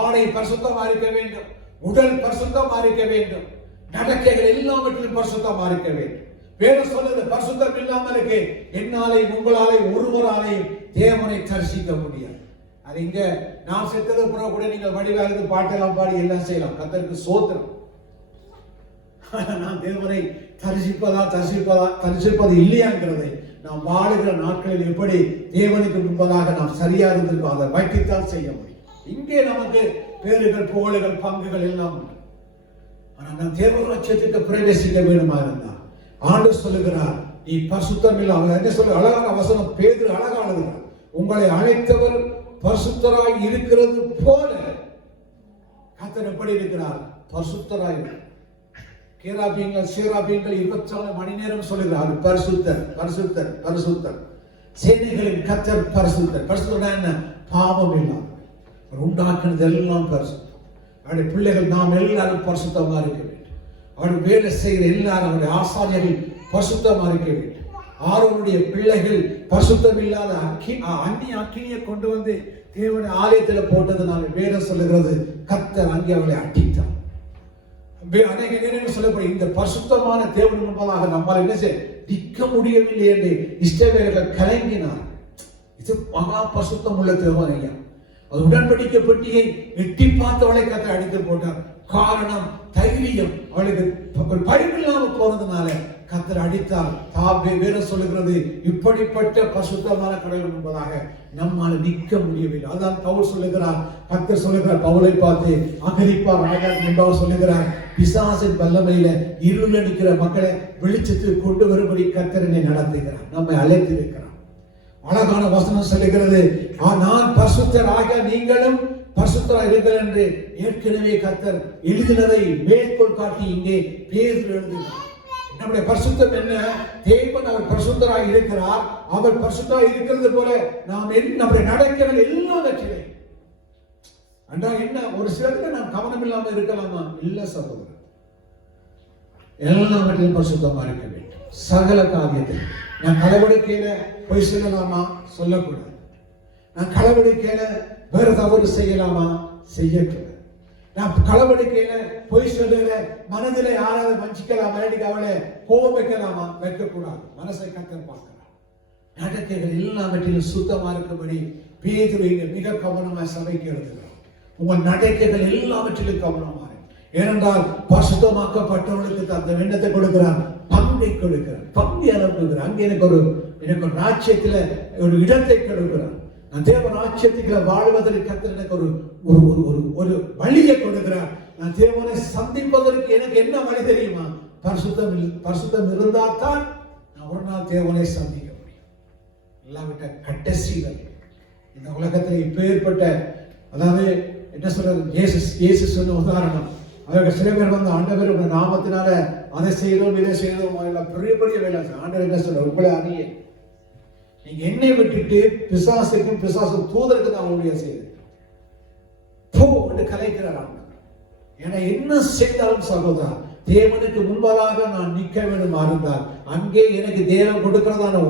ஆடை பரிசுத்தமா இருக்க வேண்டும், உடல் பரிசுத்தமா இருக்க வேண்டும், நடக்கைகள் எல்லாவற்றிலும் பரிசுத்தமா இருக்க வேண்டும். வேதம் சொல்லுது, பரிசுத்தம் இல்லாமல் இருக்கு என்னாலையும் உங்களாலையும் ஒருவராலையும் தேவனை தரிசிக்க முடியாது. அது இங்க நாம் செத்தது பிறகு கூட நீங்கள் வடிவாக இருந்து பாட்டெல்லாம் பாடி எல்லாம் செய்யலாம். கர்த்தருக்கு ஸ்தோத்திரம். நாம் தேவனை தரிசிப்பது இல்லையாங்கிறதை நாம் வாழுகிற நாட்களில் எப்படி தேவனுக்கு முன்பதாக நாம் சரியா இருந்திருக்கோம் அதை வைத்துத்தான் செய்ய முடியும். இங்கே நமக்கு பேறுகள் புகழுகள் பங்குகள் எல்லாம் உண்டு. ஆனால் நாம் தேவ ராஜ்யத்துக்கு பிரவேசிக்க வேண்டுமா இருந்தால் ஆண்டவர் சொல்லுகிறார், நீ பரிசுத்தம் இல்லாமல் என்ன சொல்ல அழகான வசனம் பேதுரு அழகா எழுதுகிறார். உங்களை அழைத்தவர் பரிசுத்தராய் இருக்கிறது போல கர்த்தர் எப்படி இருக்கிறார்? பரிசுத்தராய். கேராபீன்கள் சேராபீன்கள் 24 மணி நேரம் சொல்லுகிறார் பரிசுத்தர் பரிசுத்தர் பரிசுத்தர். சேனைகளின் கர்த்தர் பரிசுத்தர். பரிசுத்தர் என்ன? பாவம் இல்லாதவர். உண்டாக்குனது எல்லாம் பரிசுத்தம். அவருடைய பிள்ளைகள் நாம் எல்லாரும் பரிசுத்தமா இருக்க வேண்டும். அவருடைய வேலை செய்கிற எல்லாரும் அவருடைய ஆசாரியர்கள் பரிசுத்தமா இருக்க வேண்டும். ஆரோனுடைய பிள்ளைகள் பரிசுத்தம் இல்லாத அந்நிய அக்கினியை கொண்டு வந்து தேவனுடைய ஆலயத்தில் போட்டதுனால வேதம் சொல்லுகிறது கர்த்தர் அங்கே அவளை அடித்தார். அநேக நேரங்கள் சொல்லப்படும் இந்த பரிசுத்தமான தேவன் முன்பதாக நம்மால் என்ன செய்ய நிற்க முடியவில்லை என்று இஸ்ரவேலர்கள் கலங்கினார். இது மகா பரிசுத்தம் உள்ள தேவன் ஐயா. அது உடன்படிக்கை பெட்டியை எட்டி பார்த்தவளை கர்த்தர் அடித்து போட்டார். காரணம் தைரியம். அவளுக்கு பயமில்லாமல் போனதுனால கர்த்தர் அடித்தார். தாவே வேற சொல்லுகிறது இப்படிப்பட்ட பரிசுத்தமான கடவுள் என்பதாக நம்மால் நிற்க முடியவில்லை. அதான் பவுல் சொல்லுகிறார். கர்த்தர் சொல்லுகிறார் பவுலை பார்த்து அகிரிப்பா ராஜாவுக்கு முன்பாக சொல்லுகிறார் பிசாசின் வல்லமையில இருள் அடிக்கிற மக்களை வெளிச்சத்துக்கு கொண்டு வரும்படி கர்த்தர் என்னை நடத்துகிறார். நம்மை அழைத்திருக்கிறார். அழகான வசனம் சொல்லுகிறது நான் பரிசுத்தராக நீங்களும் பரிசுத்தராக இருங்கள் என்று ஏற்கனவே கர்த்தர் எழுதினதை மேற்கோள் காட்டி இங்கே பேதுரு எழுதினார். நம்முடைய பரிசுத்தம் என்ன? தேவன் அவர் பரிசுத்தராக இருக்கிறார். அவர் பரிசுத்தராக இருக்கிறது போல நாம் நம்முடைய நடக்கைகள் எல்லாவற்றிலே அன்றா என்ன ஒரு சிலருக்கு நாம் கவனம் இல்லாமல் இருக்கலாமா? இல்ல சகோதரர், எல்லாவற்றிலும் பரிசுத்தமா இருக்க வேண்டும். சகல காரியத்தில் நான் களவெடுக்கையில போய் சொல்லலாமா? சொல்லக்கூடாது. நான் களவெடுக்கையில வேற தவறு செய்யலாமா? செய்யக்கூடாது. நான் களவெடுக்கையில போய் சொல்லுற மனதிலே யாராவது வஞ்சிக்கலாமா? அவளை கோபம் வைக்கலாமா? வைக்கக்கூடாது. மனசை கர்த்தர் பார்க்கிறார். நடக்கைகள் எல்லாவற்றிலும் சுத்தமா இருக்கும்படி பேதுரு மிக கவனமாக சபைக்கு எழுதுகிறார். உங்கள் நடக்கைகள் எல்லாவற்றிலும் கவனமாக. ஏனென்றால் பரிசுத்தமாக்கப்பட்டவர்களுக்கு அந்த எண்ணத்தை கொடுக்கிறார், பங்கை கொடுக்கிறார், பங்கை அனுப்புகிறார். அங்கே எனக்கு ஒரு ராஜ்யத்துல ஒரு இடத்தை கொடுக்கிறார். நான் தேவ ராஜ்யத்துக்குள்ள வாழ்வதற்கு கர்த்தர் எனக்கு ஒரு வழியை கொடுக்கிறார். நான் தேவனை சந்திப்பதற்கு எனக்கு என்ன வழி தெரியுமா? பரிசுத்தம் இருந்தால் தான் நான் ஒரு நாள் தேவனை சந்திக்க முடியும். இல்லாவிட்ட கடைசி வரை இந்த உலகத்தில் இப்பேற்பட்ட அதாவது என்ன சொல்றது இயேசு சொன்ன உதாரணம். அவர்கள் சில பேர் வந்து ஆண்டவர் உங்க நாமத்தினால அதை செய்தோம் இதை செய்தோம் பெரிய பெரிய வேலை. ஆண்டவர் என்ன சொல்ற? உங்களை அறிய நீங்க என்னை விட்டுட்டு பிசாசுக்கும் பிசாசும் தூதருக்கு தான் ஊழிய செய்து போ என்று கலைக்கிறார். ஏன்னா என்ன செய்தாலும் சகோதரா தேவனுக்கு முன்பதாக நான் நிற்க வேண்டுமா இருந்தால் அங்கே எனக்கு தேவன் கொடுக்கிறதான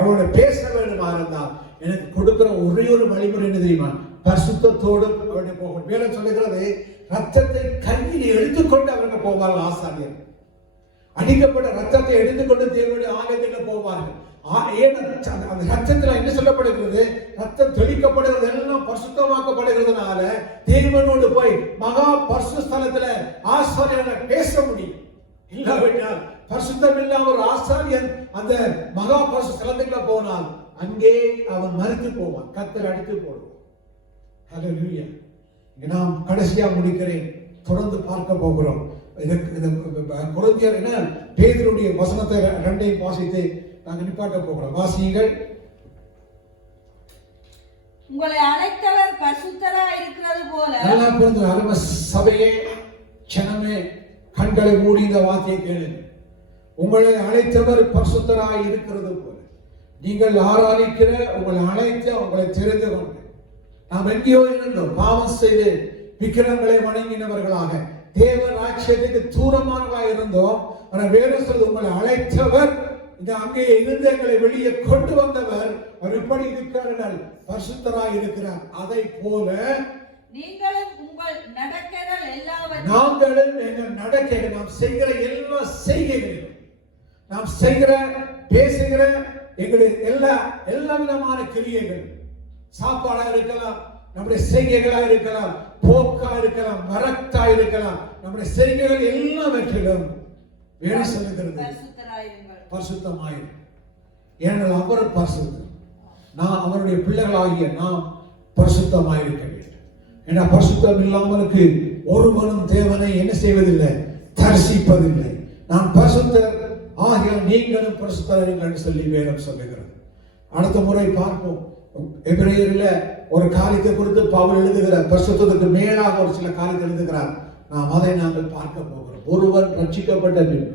அவரை பேச வேண்டுமா இருந்தால் எனக்கு கொடுக்கிற ஒரே ஒரு வழிமுறை என்ன தெரியுமா? பரிசுத்தத்தோடு அவருடைய போகும். வேலை சொல்லுகிறது ரத்தத்தை கையில் எடுத்துக்கொண்டு அவர்கள் போவார்கள். ஆசாரியர் அடிக்கப்பட்ட ரத்தத்தை எடுத்துக்கொண்டு தேவனுடைய ஆலயத்தில் போவார்கள். அந்த ரத்தத்தில் என்ன சொல்லப்படுகிறது? ரத்தம் தெளிக்கப்படுகிறது எல்லாம் பரிசுத்தமாக்கப்படுகிறதுனால தேவனோடு போய் மகா பரிசுத்த ஸ்தலத்துல ஆசாரியரை பேச முடியும். இல்லாவிட்டால் பரிசுத்தம் இல்லாம ஒரு ஆசாரியன் அந்த மகா பரிசுத்த ஸ்தலத்துக்குள்ள போனால் அங்கே அவன் மறுத்து போவான், கர்த்தர் அடித்து போடுவான். ஹல்லேலூயா. நாம் கடைசியா முடிக்கிறேன், தொடர்ந்து பார்க்க போகிறோம். கொரிந்தியர் என்ன பேதுருடைய வசனத்தை 2 வாசித்து நாங்கள் நிப்பாட்ட போகிறோம். வாசியுங்கள். உங்களை அழைத்தவர் பரிசுத்தராய் இருக்கிறது போல. நல்லா புரிந்து அருமை சபையே ஜனமே கண்களை மூடி இந்த வார்த்தையை கேளுங்க. உங்களை அழைத்தவர் பரிசுத்தராய் இருக்கிறது போல நீங்கள் ஆராதிக்கிற உங்களை அழைத்து உங்களை தெரிந்து கொண்டு நாம் எங்கேயோ இருந்தோம், பாவம் செய்து விக்கிரங்களை வணங்கினவர்களாக தேவ ராஜ்யத்துக்கு தூரமானவர்களாக இருந்தோம். வேறு சொல்வது உங்களை அழைத்தவர் இந்த அங்கே இருந்து எங்களை வெளியே கொண்டு வந்தவர். அவர் எப்படி இருக்கிறார்கள்? பரிசுத்தராய் இருக்கிறார். அதை போல நீங்களும் உங்கள் நடக்கைகள் எல்லாவற்றையும் நாங்களும் எங்கள் நடக்கைகள் நாம் செய்கிற எல்லா செய்கைகளிலும் நாம் செய்கிற பேசுகிற எங்களுடைய எல்லா விதமான கிரியைகள் சாப்பாடா இருக்கலாம், நம்முடைய செய்கைகளா இருக்கலாம், போக்கா இருக்கலாம், மரத்தா இருக்கலாம், நம்முடைய செய்கைகள் எல்லாவற்றிலும் வேலை சொல்லுகிறது பரிசுத்தமாயிரு. ஏனென்றால் அவர் பரிசுத்தம், நான் அவருடைய பிள்ளைகளாகிய நாம் பரிசுத்தமாயிருக்க வேண்டும். ஏன்னா பரிசுத்தம் இல்லாமலுக்கு ஒருவனும் தேவனை என்ன செய்வதில்லை, தரிசிப்பதில்லை. நான் பரிசுத்தர் ஆகையால் நீங்களும் பரிசுத்தராயிருங்கள் என்று சொல்லி வேதம் சொல்லுகிறது. அடுத்த முறை பார்ப்போம். எபிரேயர்ல ஒரு காரியத்தை குறித்து பவுல் எழுதுகிறார். பரிசுத்தத்துக்கு மேலாக ஒரு சில காரியத்தை எழுதுகிறார். அதை நாங்கள் பார்க்க போகிறோம். ஒருவன் ரட்சிக்கப்பட்ட பின்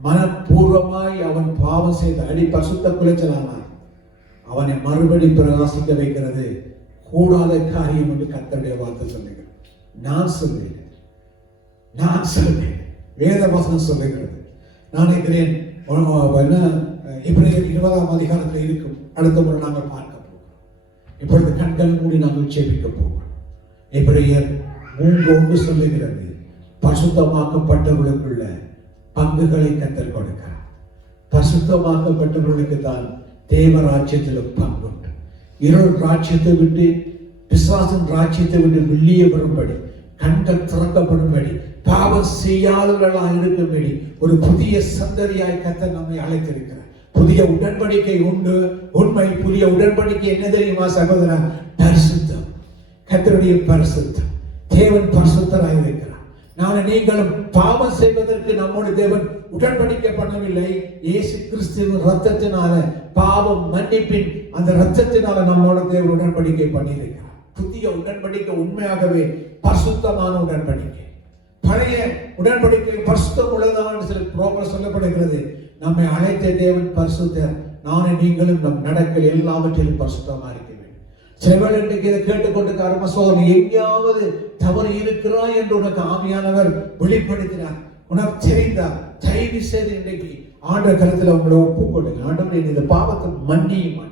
மனப்பூர்வமாய் அவன் பாவம் செய்த அடி பரிசுத்த குலைச்சலானான், அவனை மறுபடி பிரகாசிக்க வைக்கிறது கூடாத காரியம் என்று கர்த்தருடைய வார்த்தை சொல்லுகிறது. நான் சொல்வேன், வேத வசனம் சொல்லுகிறது. நான் இருக்கிறேன். எபிரேயர் 20ஆம் அதிகாரத்தில் இருக்கும். அடுத்த முறை நாங்கள் பார்க்க போகிறோம். இப்பொழுது கண்கள் மூடி நாங்கள் ஜெபிக்க போகிறோம். எபிரேயர் 3:1 சொல்லுகிறது, பரிசுத்தமாக்கப்பட்டவர்களுக்குள்ள பங்குகளை கர்த்தர் கொடுக்கிறார். பரிசுத்தமாக்கப்பட்டவர்களுக்கு தான் தேவ ராஜ்யத்தில் பங்குண்டு. இருள் ராஜ்யத்தை விட்டு பிசாசின் ராஜ்யத்தை விட்டு வெளியே வரும்படி, கண்கள் திறக்கப்படும்படி, பாவம் செய்யாதவர்களாக இருக்கும்படி ஒரு புதிய சந்ததியாய் கர்த்தர் நம்மை அழைத்திருக்கிறார். புதிய உடன்படிக்கை உண்டு. உண்மை புதிய உடன்படிக்கை என்ன தெரியுமா சகோதரா? பரிசுத்தம். கர்த்தருடைய பரிசுத்தம். தேவன் பரிசுத்தராய் இருக்கிறார். நாளை நீங்களும் பாவம் செய்வதற்கு நம்மோடு தேவன் உடன்படிக்கை பண்ணவில்லை. இயேசு கிறிஸ்துவின் ரத்தத்தினால, பாவம் மன்னிப்பின் அந்த ரத்தத்தினால நம்மோடு தேவன் உடன்படிக்கை பண்ணியிருக்கிறார். புதிய உடன்படிக்கை உண்மையாகவே பரிசுத்தமான உடன்படிக்கை. பழைய உடன்படிக்கை பரிசுத்தம் உள்ளதான் சில ப்ரோக்ராம் சொல்லப்படுகிறது. நம்மை அழைத்த தேவன் பரிசுத்தர். நானே நீங்களும் நம் நடக்கல் எல்லாவற்றிலும் பரிசுத்தமா இருக்க வேண்டும். சிலவர் இன்றைக்கு இதை கேட்டுக்கொண்டு சோதனை எங்கேயாவது தவறு இருக்கிறாய் என்று உனக்கு ஆவியானவர் வெளிப்படுத்தினார், உனக்கு தெரிந்தார், தயவு செய்து இன்றைக்கு ஆண்டவர் கருத்துல உங்களை ஒப்புக்கொடுங்க. ஆண்டவர் இந்த பாவத்தை மன்னியும்.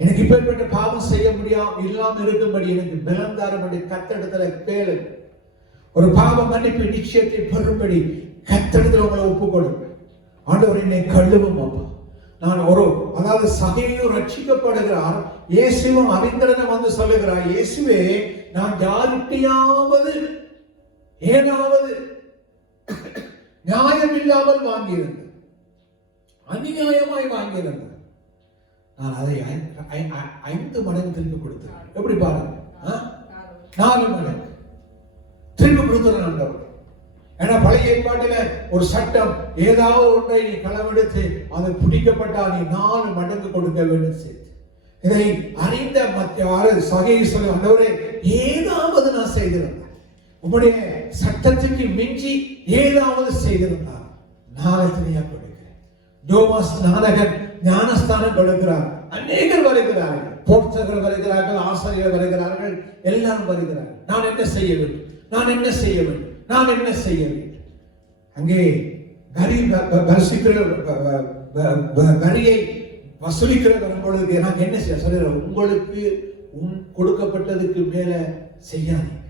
எனக்கு இப்பேற்பட்ட பாவம் செய்ய முடியாம இல்லாம இருக்கும்படி எனக்கு பலம் தாரும்படி கர்த்தரிடத்துல கேளு. ஒரு பாவ மன்னிப்பு நிச்சயத்தை பெறும்படி கர்த்தரிடத்துல உங்களை ஒப்புக்கொடுங்க. ஆண்டவர் என்னை கழுவும் அப்பா. நான் அதாவது சகையும் ரட்சிக்கப்படுகிறார். இயேசுவும் அறிந்தரனை வந்து சொல்லுகிறார், இயேசுவே நான் யாருக்கையாவது ஏதாவது நியாயம் இல்லாமல் வாங்கியிருந்தேன், அநியாயமாய் வாங்கியிருந்தேன், நான் அதை 5 மடங்கு திரும்பி கொடுத்தேன். எப்படி பாருங்க, 4 மடங்கு திரும்பி கொடுத்துறேன். ஏன்னா பழைய ஏற்பாட்டில ஒரு சட்டம், ஏதாவது ஒன்றை நீ களவெடுத்து அது பிடிக்கப்பட்டா நீ 4 மடங்கு கொடுக்க வேண்டும் சேர்த்து. இதை அறிந்த சகையை சொல்லி வந்தவரே, ஏதாவது நான் செய்திருந்தேன், உங்களுடைய சட்டத்துக்கு மிஞ்சி ஏதாவது செய்திருந்தார், 4 கொடுக்கிறேன். டோமாஸ் நானகன் ஞானஸ்தானம் கொடுக்கிறார். அநேகர் வருகிறார்கள், போர்ச்சகர் வருகிறார்கள், ஆசிரியர் வருகிறார்கள், எல்லாரும் வருகிறார்கள். நான் என்ன செய்ய வேண்டும், நான் என்ன செய்ய வேண்டும், நான் என்ன செய்ய வேண்டும்? அங்கே வரியை வசூலிக்கிற வரும்பொழுது நான் என்ன செய்ய சொல்கிறேன், உங்களுக்கு கொடுக்கப்பட்டதுக்கு மேல செய்யாதீங்க.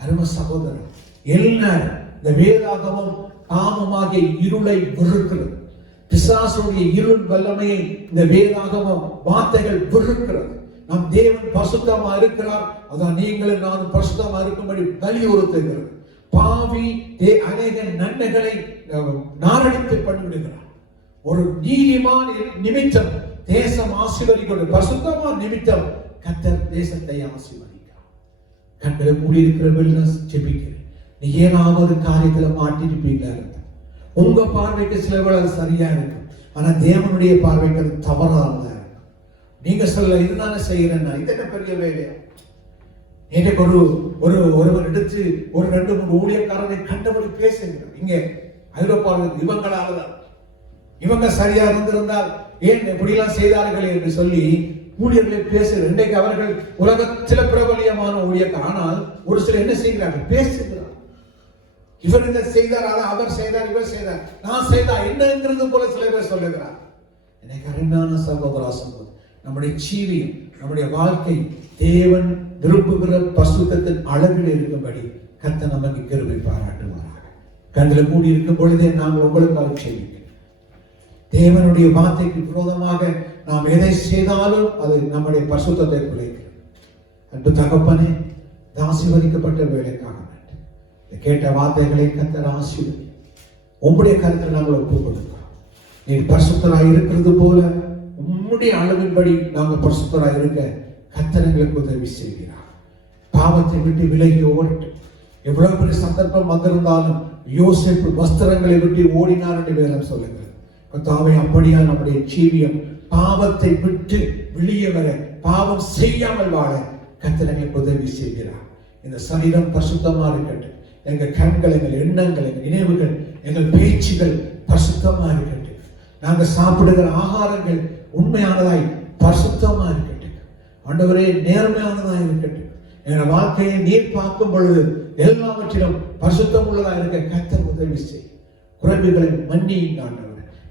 அருமை சகோதரன், எல்லாரும் இந்த வேதாகமம் காமமாகிய இருளை வெறுக்கிறது. பிசாசுடைய இருள் வல்லமையை இந்த வேதாகமம் வார்த்தைகள் வெறுக்கிறது. நம் தேவன் பரிசுத்தமா இருக்கிறார். அதான் நீங்களும் நானும் பரிசுத்தமா இருக்கும்படி வலியுறுத்துகிறது. பாவி அநேக நன்மைகளை நாரடித்து பண்ணிவிடுகிறார். ஒரு நீதிமான் நிமித்தம் தேசம் ஆசீர்வதிக்கிறது. பரிசுத்தமான நிமித்தம் கர்த்தர் தேசத்தை ஆசீர்வதிக்கிறார். கர்த்தரை கூடியிருக்கிறவர்கள் ஜெபிக்கிறேன். நீ ஏதாவது காரியத்துல மாட்டிருப்பீங்களா? உங்க பார்வைக்கு சிலவர்கள் அது சரியா இருக்கும், ஆனா தேவனுடைய பார்வைக்கு அது தவறானதா இருக்கும். நீங்க சொல்ல இதுதானே செய்யறேன்னா இது என்ன பெரிய வேலையா? எனக்கு ஒருவர் எடுத்து ஒரு 2-3 ஊழியக்காரரை கண்டபடி பேசுகிறார். இங்க ஐரோப்பாவில் இவங்களாலதான், இவங்க சரியா இருந்திருந்தால் ஏன் எப்படிலாம் செய்தார்கள் என்று சொல்லி ஊழியர்களை பேசுகிறார். இன்றைக்கு அவர்கள் உலகத்தில பிரபலியமான ஊழியக்காரர். ஆனால் ஒரு சிலர் என்ன செய்கிறார்கள், பேசுகிறார். இவர் இதை செய்தார், அவர் செய்தார், இவர் செய்தார், நான் செய்தா என்னங்கிறது போல சில பேர் சொல்லுகிறார். எனக்கு அருமையான சகோதரா சகோதரி, நம்முடைய ஜீவியம், நம்முடைய வாழ்க்கை தேவன் விரும்புகிற பரிசுத்தத்தின் அளவில் இருக்கும்படி கர்த்தர் நமக்கு கிருபை பாராட்டுவாராக. கண்களை மூடி இருக்கும் பொழுதே நாங்கள் உங்களுக்காக செய்கிறோம். தேவனுடைய வார்த்தைக்கு விரோதமாக நாம் எதை செய்தாலும் அது நம்முடைய பரிசுத்தத்தை குலைக்கிறது. அன்பு தகப்பனே, ஆசீர்வதிக்கப்பட்ட வேலைக்காக கேட்ட வார்த்தைகளை கர்த்தர் ஆசீர்வதி. உம்முடைய கருத்தில் நாங்கள் ஒப்புக் கொடுக்கிறோம். நீ பரிசுத்தராய் இருக்கிறது போல உம்முடைய அளவின்படி நாங்கள் பரிசுத்தராய் இருக்க கர்த்தர் எங்களுக்கு உதவி செய்கிறார். பாவத்தை விட்டு விலகி ஓடட்டும். எவ்வளவு பெரிய சந்தர்ப்பம் வந்திருந்தாலும் யோசேப்பு வஸ்திரங்களை விட்டு ஓடினார் என்று வேதம் சொல்லுகிறது. கர்த்தாவே, அப்படியா நம்முடைய ஜீவியம் பாவத்தை விட்டு வெளியே வர, பாவம் செய்யாமல் வாழ கர்த்தர் எங்களுக்கு உதவி செய்கிறார். இந்த சரீரம் பரிசுத்தமா இருக்கட்டும். எங்கள் கண்கள், எங்கள் எண்ணங்கள், எங்கள் நினைவுகள், எங்கள் பேச்சுகள் பரிசுத்தமா இருக்கட்டும். நாங்கள் சாப்பிடுகிற ஆகாரங்கள் உண்மையானதாய் பரிசுத்தமா இருக்கட்டும். ஆண்டவரே, நேர்மையானதாய் இருக்கட்டும். எங்கள் வாழ்க்கையை நீர் பார்க்கும் பொழுது எல்லாவற்றிலும் பரிசுத்தம் உள்ளதா இருக்க கர்த்தர் உதவி செய். குறைவுகளை மன்னியுங்க ஆண்டவரே.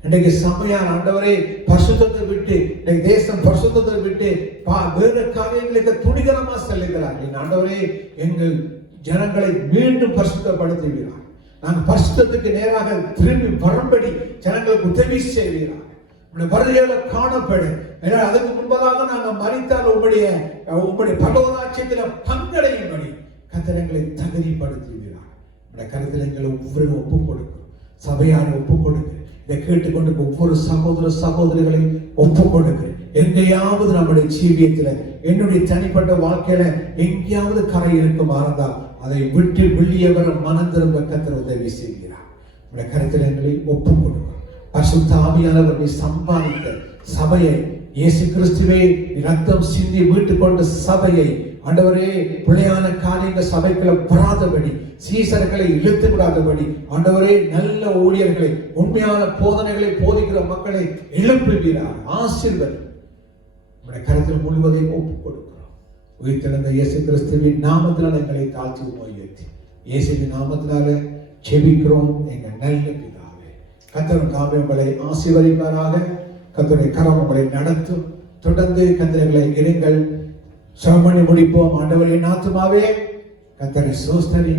இன்றைக்கு சபையார் ஆண்டவரே பரிசுத்தத்தை விட்டு, இன்றைக்கு தேசம் பரிசுத்தத்தை விட்டு வேறு காரியங்களுக்கு துணிகரமா செல்லுகிறார்கள். ஆண்டவரே, எங்கள் ஜனங்களை மீண்டும் பரிசுத்தப்படுத்துகிறார். நாங்கள் பரிசுத்தத்துக்கு நேராக திரும்பி வரும்படி ஜனங்களுக்கு உதவி செய்கிறார். வருகையில காணப்படும். அதுக்கு முன்பதாக நாங்கள் மரித்தால் உங்களுடைய பகவராட்சியத்தில பங்கடையும்படி கர்த்தரை தகுதிப்படுத்துகிறார். கருத்தில் எங்களை ஒவ்வொரு ஒப்புக் கொடுக்கும். சபையாரை ஒப்புக் கொடுக்க, இதை கேட்டுக்கொண்டு ஒவ்வொரு சகோதர சகோதரிகளை ஒப்புக் கொடுக்க. எங்கேயாவது நம்முடைய ஜீவியத்தில், என்னுடைய தனிப்பட்ட வாழ்க்கையில எங்கேயாவது கரை இருக்குமாறந்தால் அதை விட்டு வெளியே வர மனம் திரும்ப கர்த்தர் உதவி செய்கிறார். நம்முடைய கருத்தில் எங்களை ஒப்புக் கொடுக்கும். பரிசுத்த ஆவியானவரை சம்பாதித்த சபையை, இயேசு கிறிஸ்துவே ரத்தம் சிந்தி மீட்டுக் கொண்ட சபையை ஆண்டவரே, பிழையான காரியங்கள் சபைக்குள்ள வராதபடி, சீசர்களை இழுத்து விடாதபடி ஆண்டவரே, நல்ல ஊழியர்களை, உண்மையான போதனைகளை போதிக்கிற மக்களை எழுப்புகிறார். ஆசீர்வாதம் நம்முடைய கருத்தில் முழுவதையும் ஒப்புக் கொடுக்கிறோம். உயிர்த்தெழுந்த இயேசு கிறிஸ்துவின் நாமத்தினால் எங்களை தாழ்த்தி உயர்த்தி இயேசுவின் நாமத்தினால ஜெபிக்கிறோம் எங்கள் நல்ல பிதாவே. கர்த்தர் தாமே உங்களை ஆசீர்வதிப்பாராக. கர்த்தருடைய கரம் உங்களை நடத்தும். தொடர்ந்து கர்த்தர்களை இருங்கள். சமணி முடிப்போம். ஆண்டவரே, என் ஆத்துமாவே கர்த்தரை ஸ்தோத்திரி,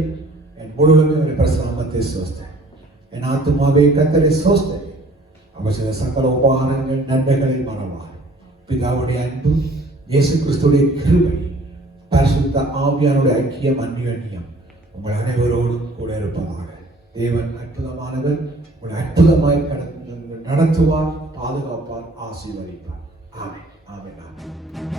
என் முழுவதும் பரிசுத்தத்தை ஸ்தோத்திரி. என் ஆத்துமாவே கர்த்தரை ஸ்தோத்திரி, அவர் செய்த சகல உபகாரங்கள் நன்மைகளை மறவார். பிதாவுடைய அன்பு, இயேசு கிறிஸ்துடைய கிருபை, பரிசுத்த ஆவியானுடைய ஐக்கியம், அந்நியம் உங்கள் அனைவரோடும் கூட இருப்பதாக. தேவன் அற்புதமானவர். உங்களை அற்புதமாய் நடத்துவார், பாதுகாப்பார், ஆசீர்வதிப்பார். ஆமென், ஆமென், ஆமென்.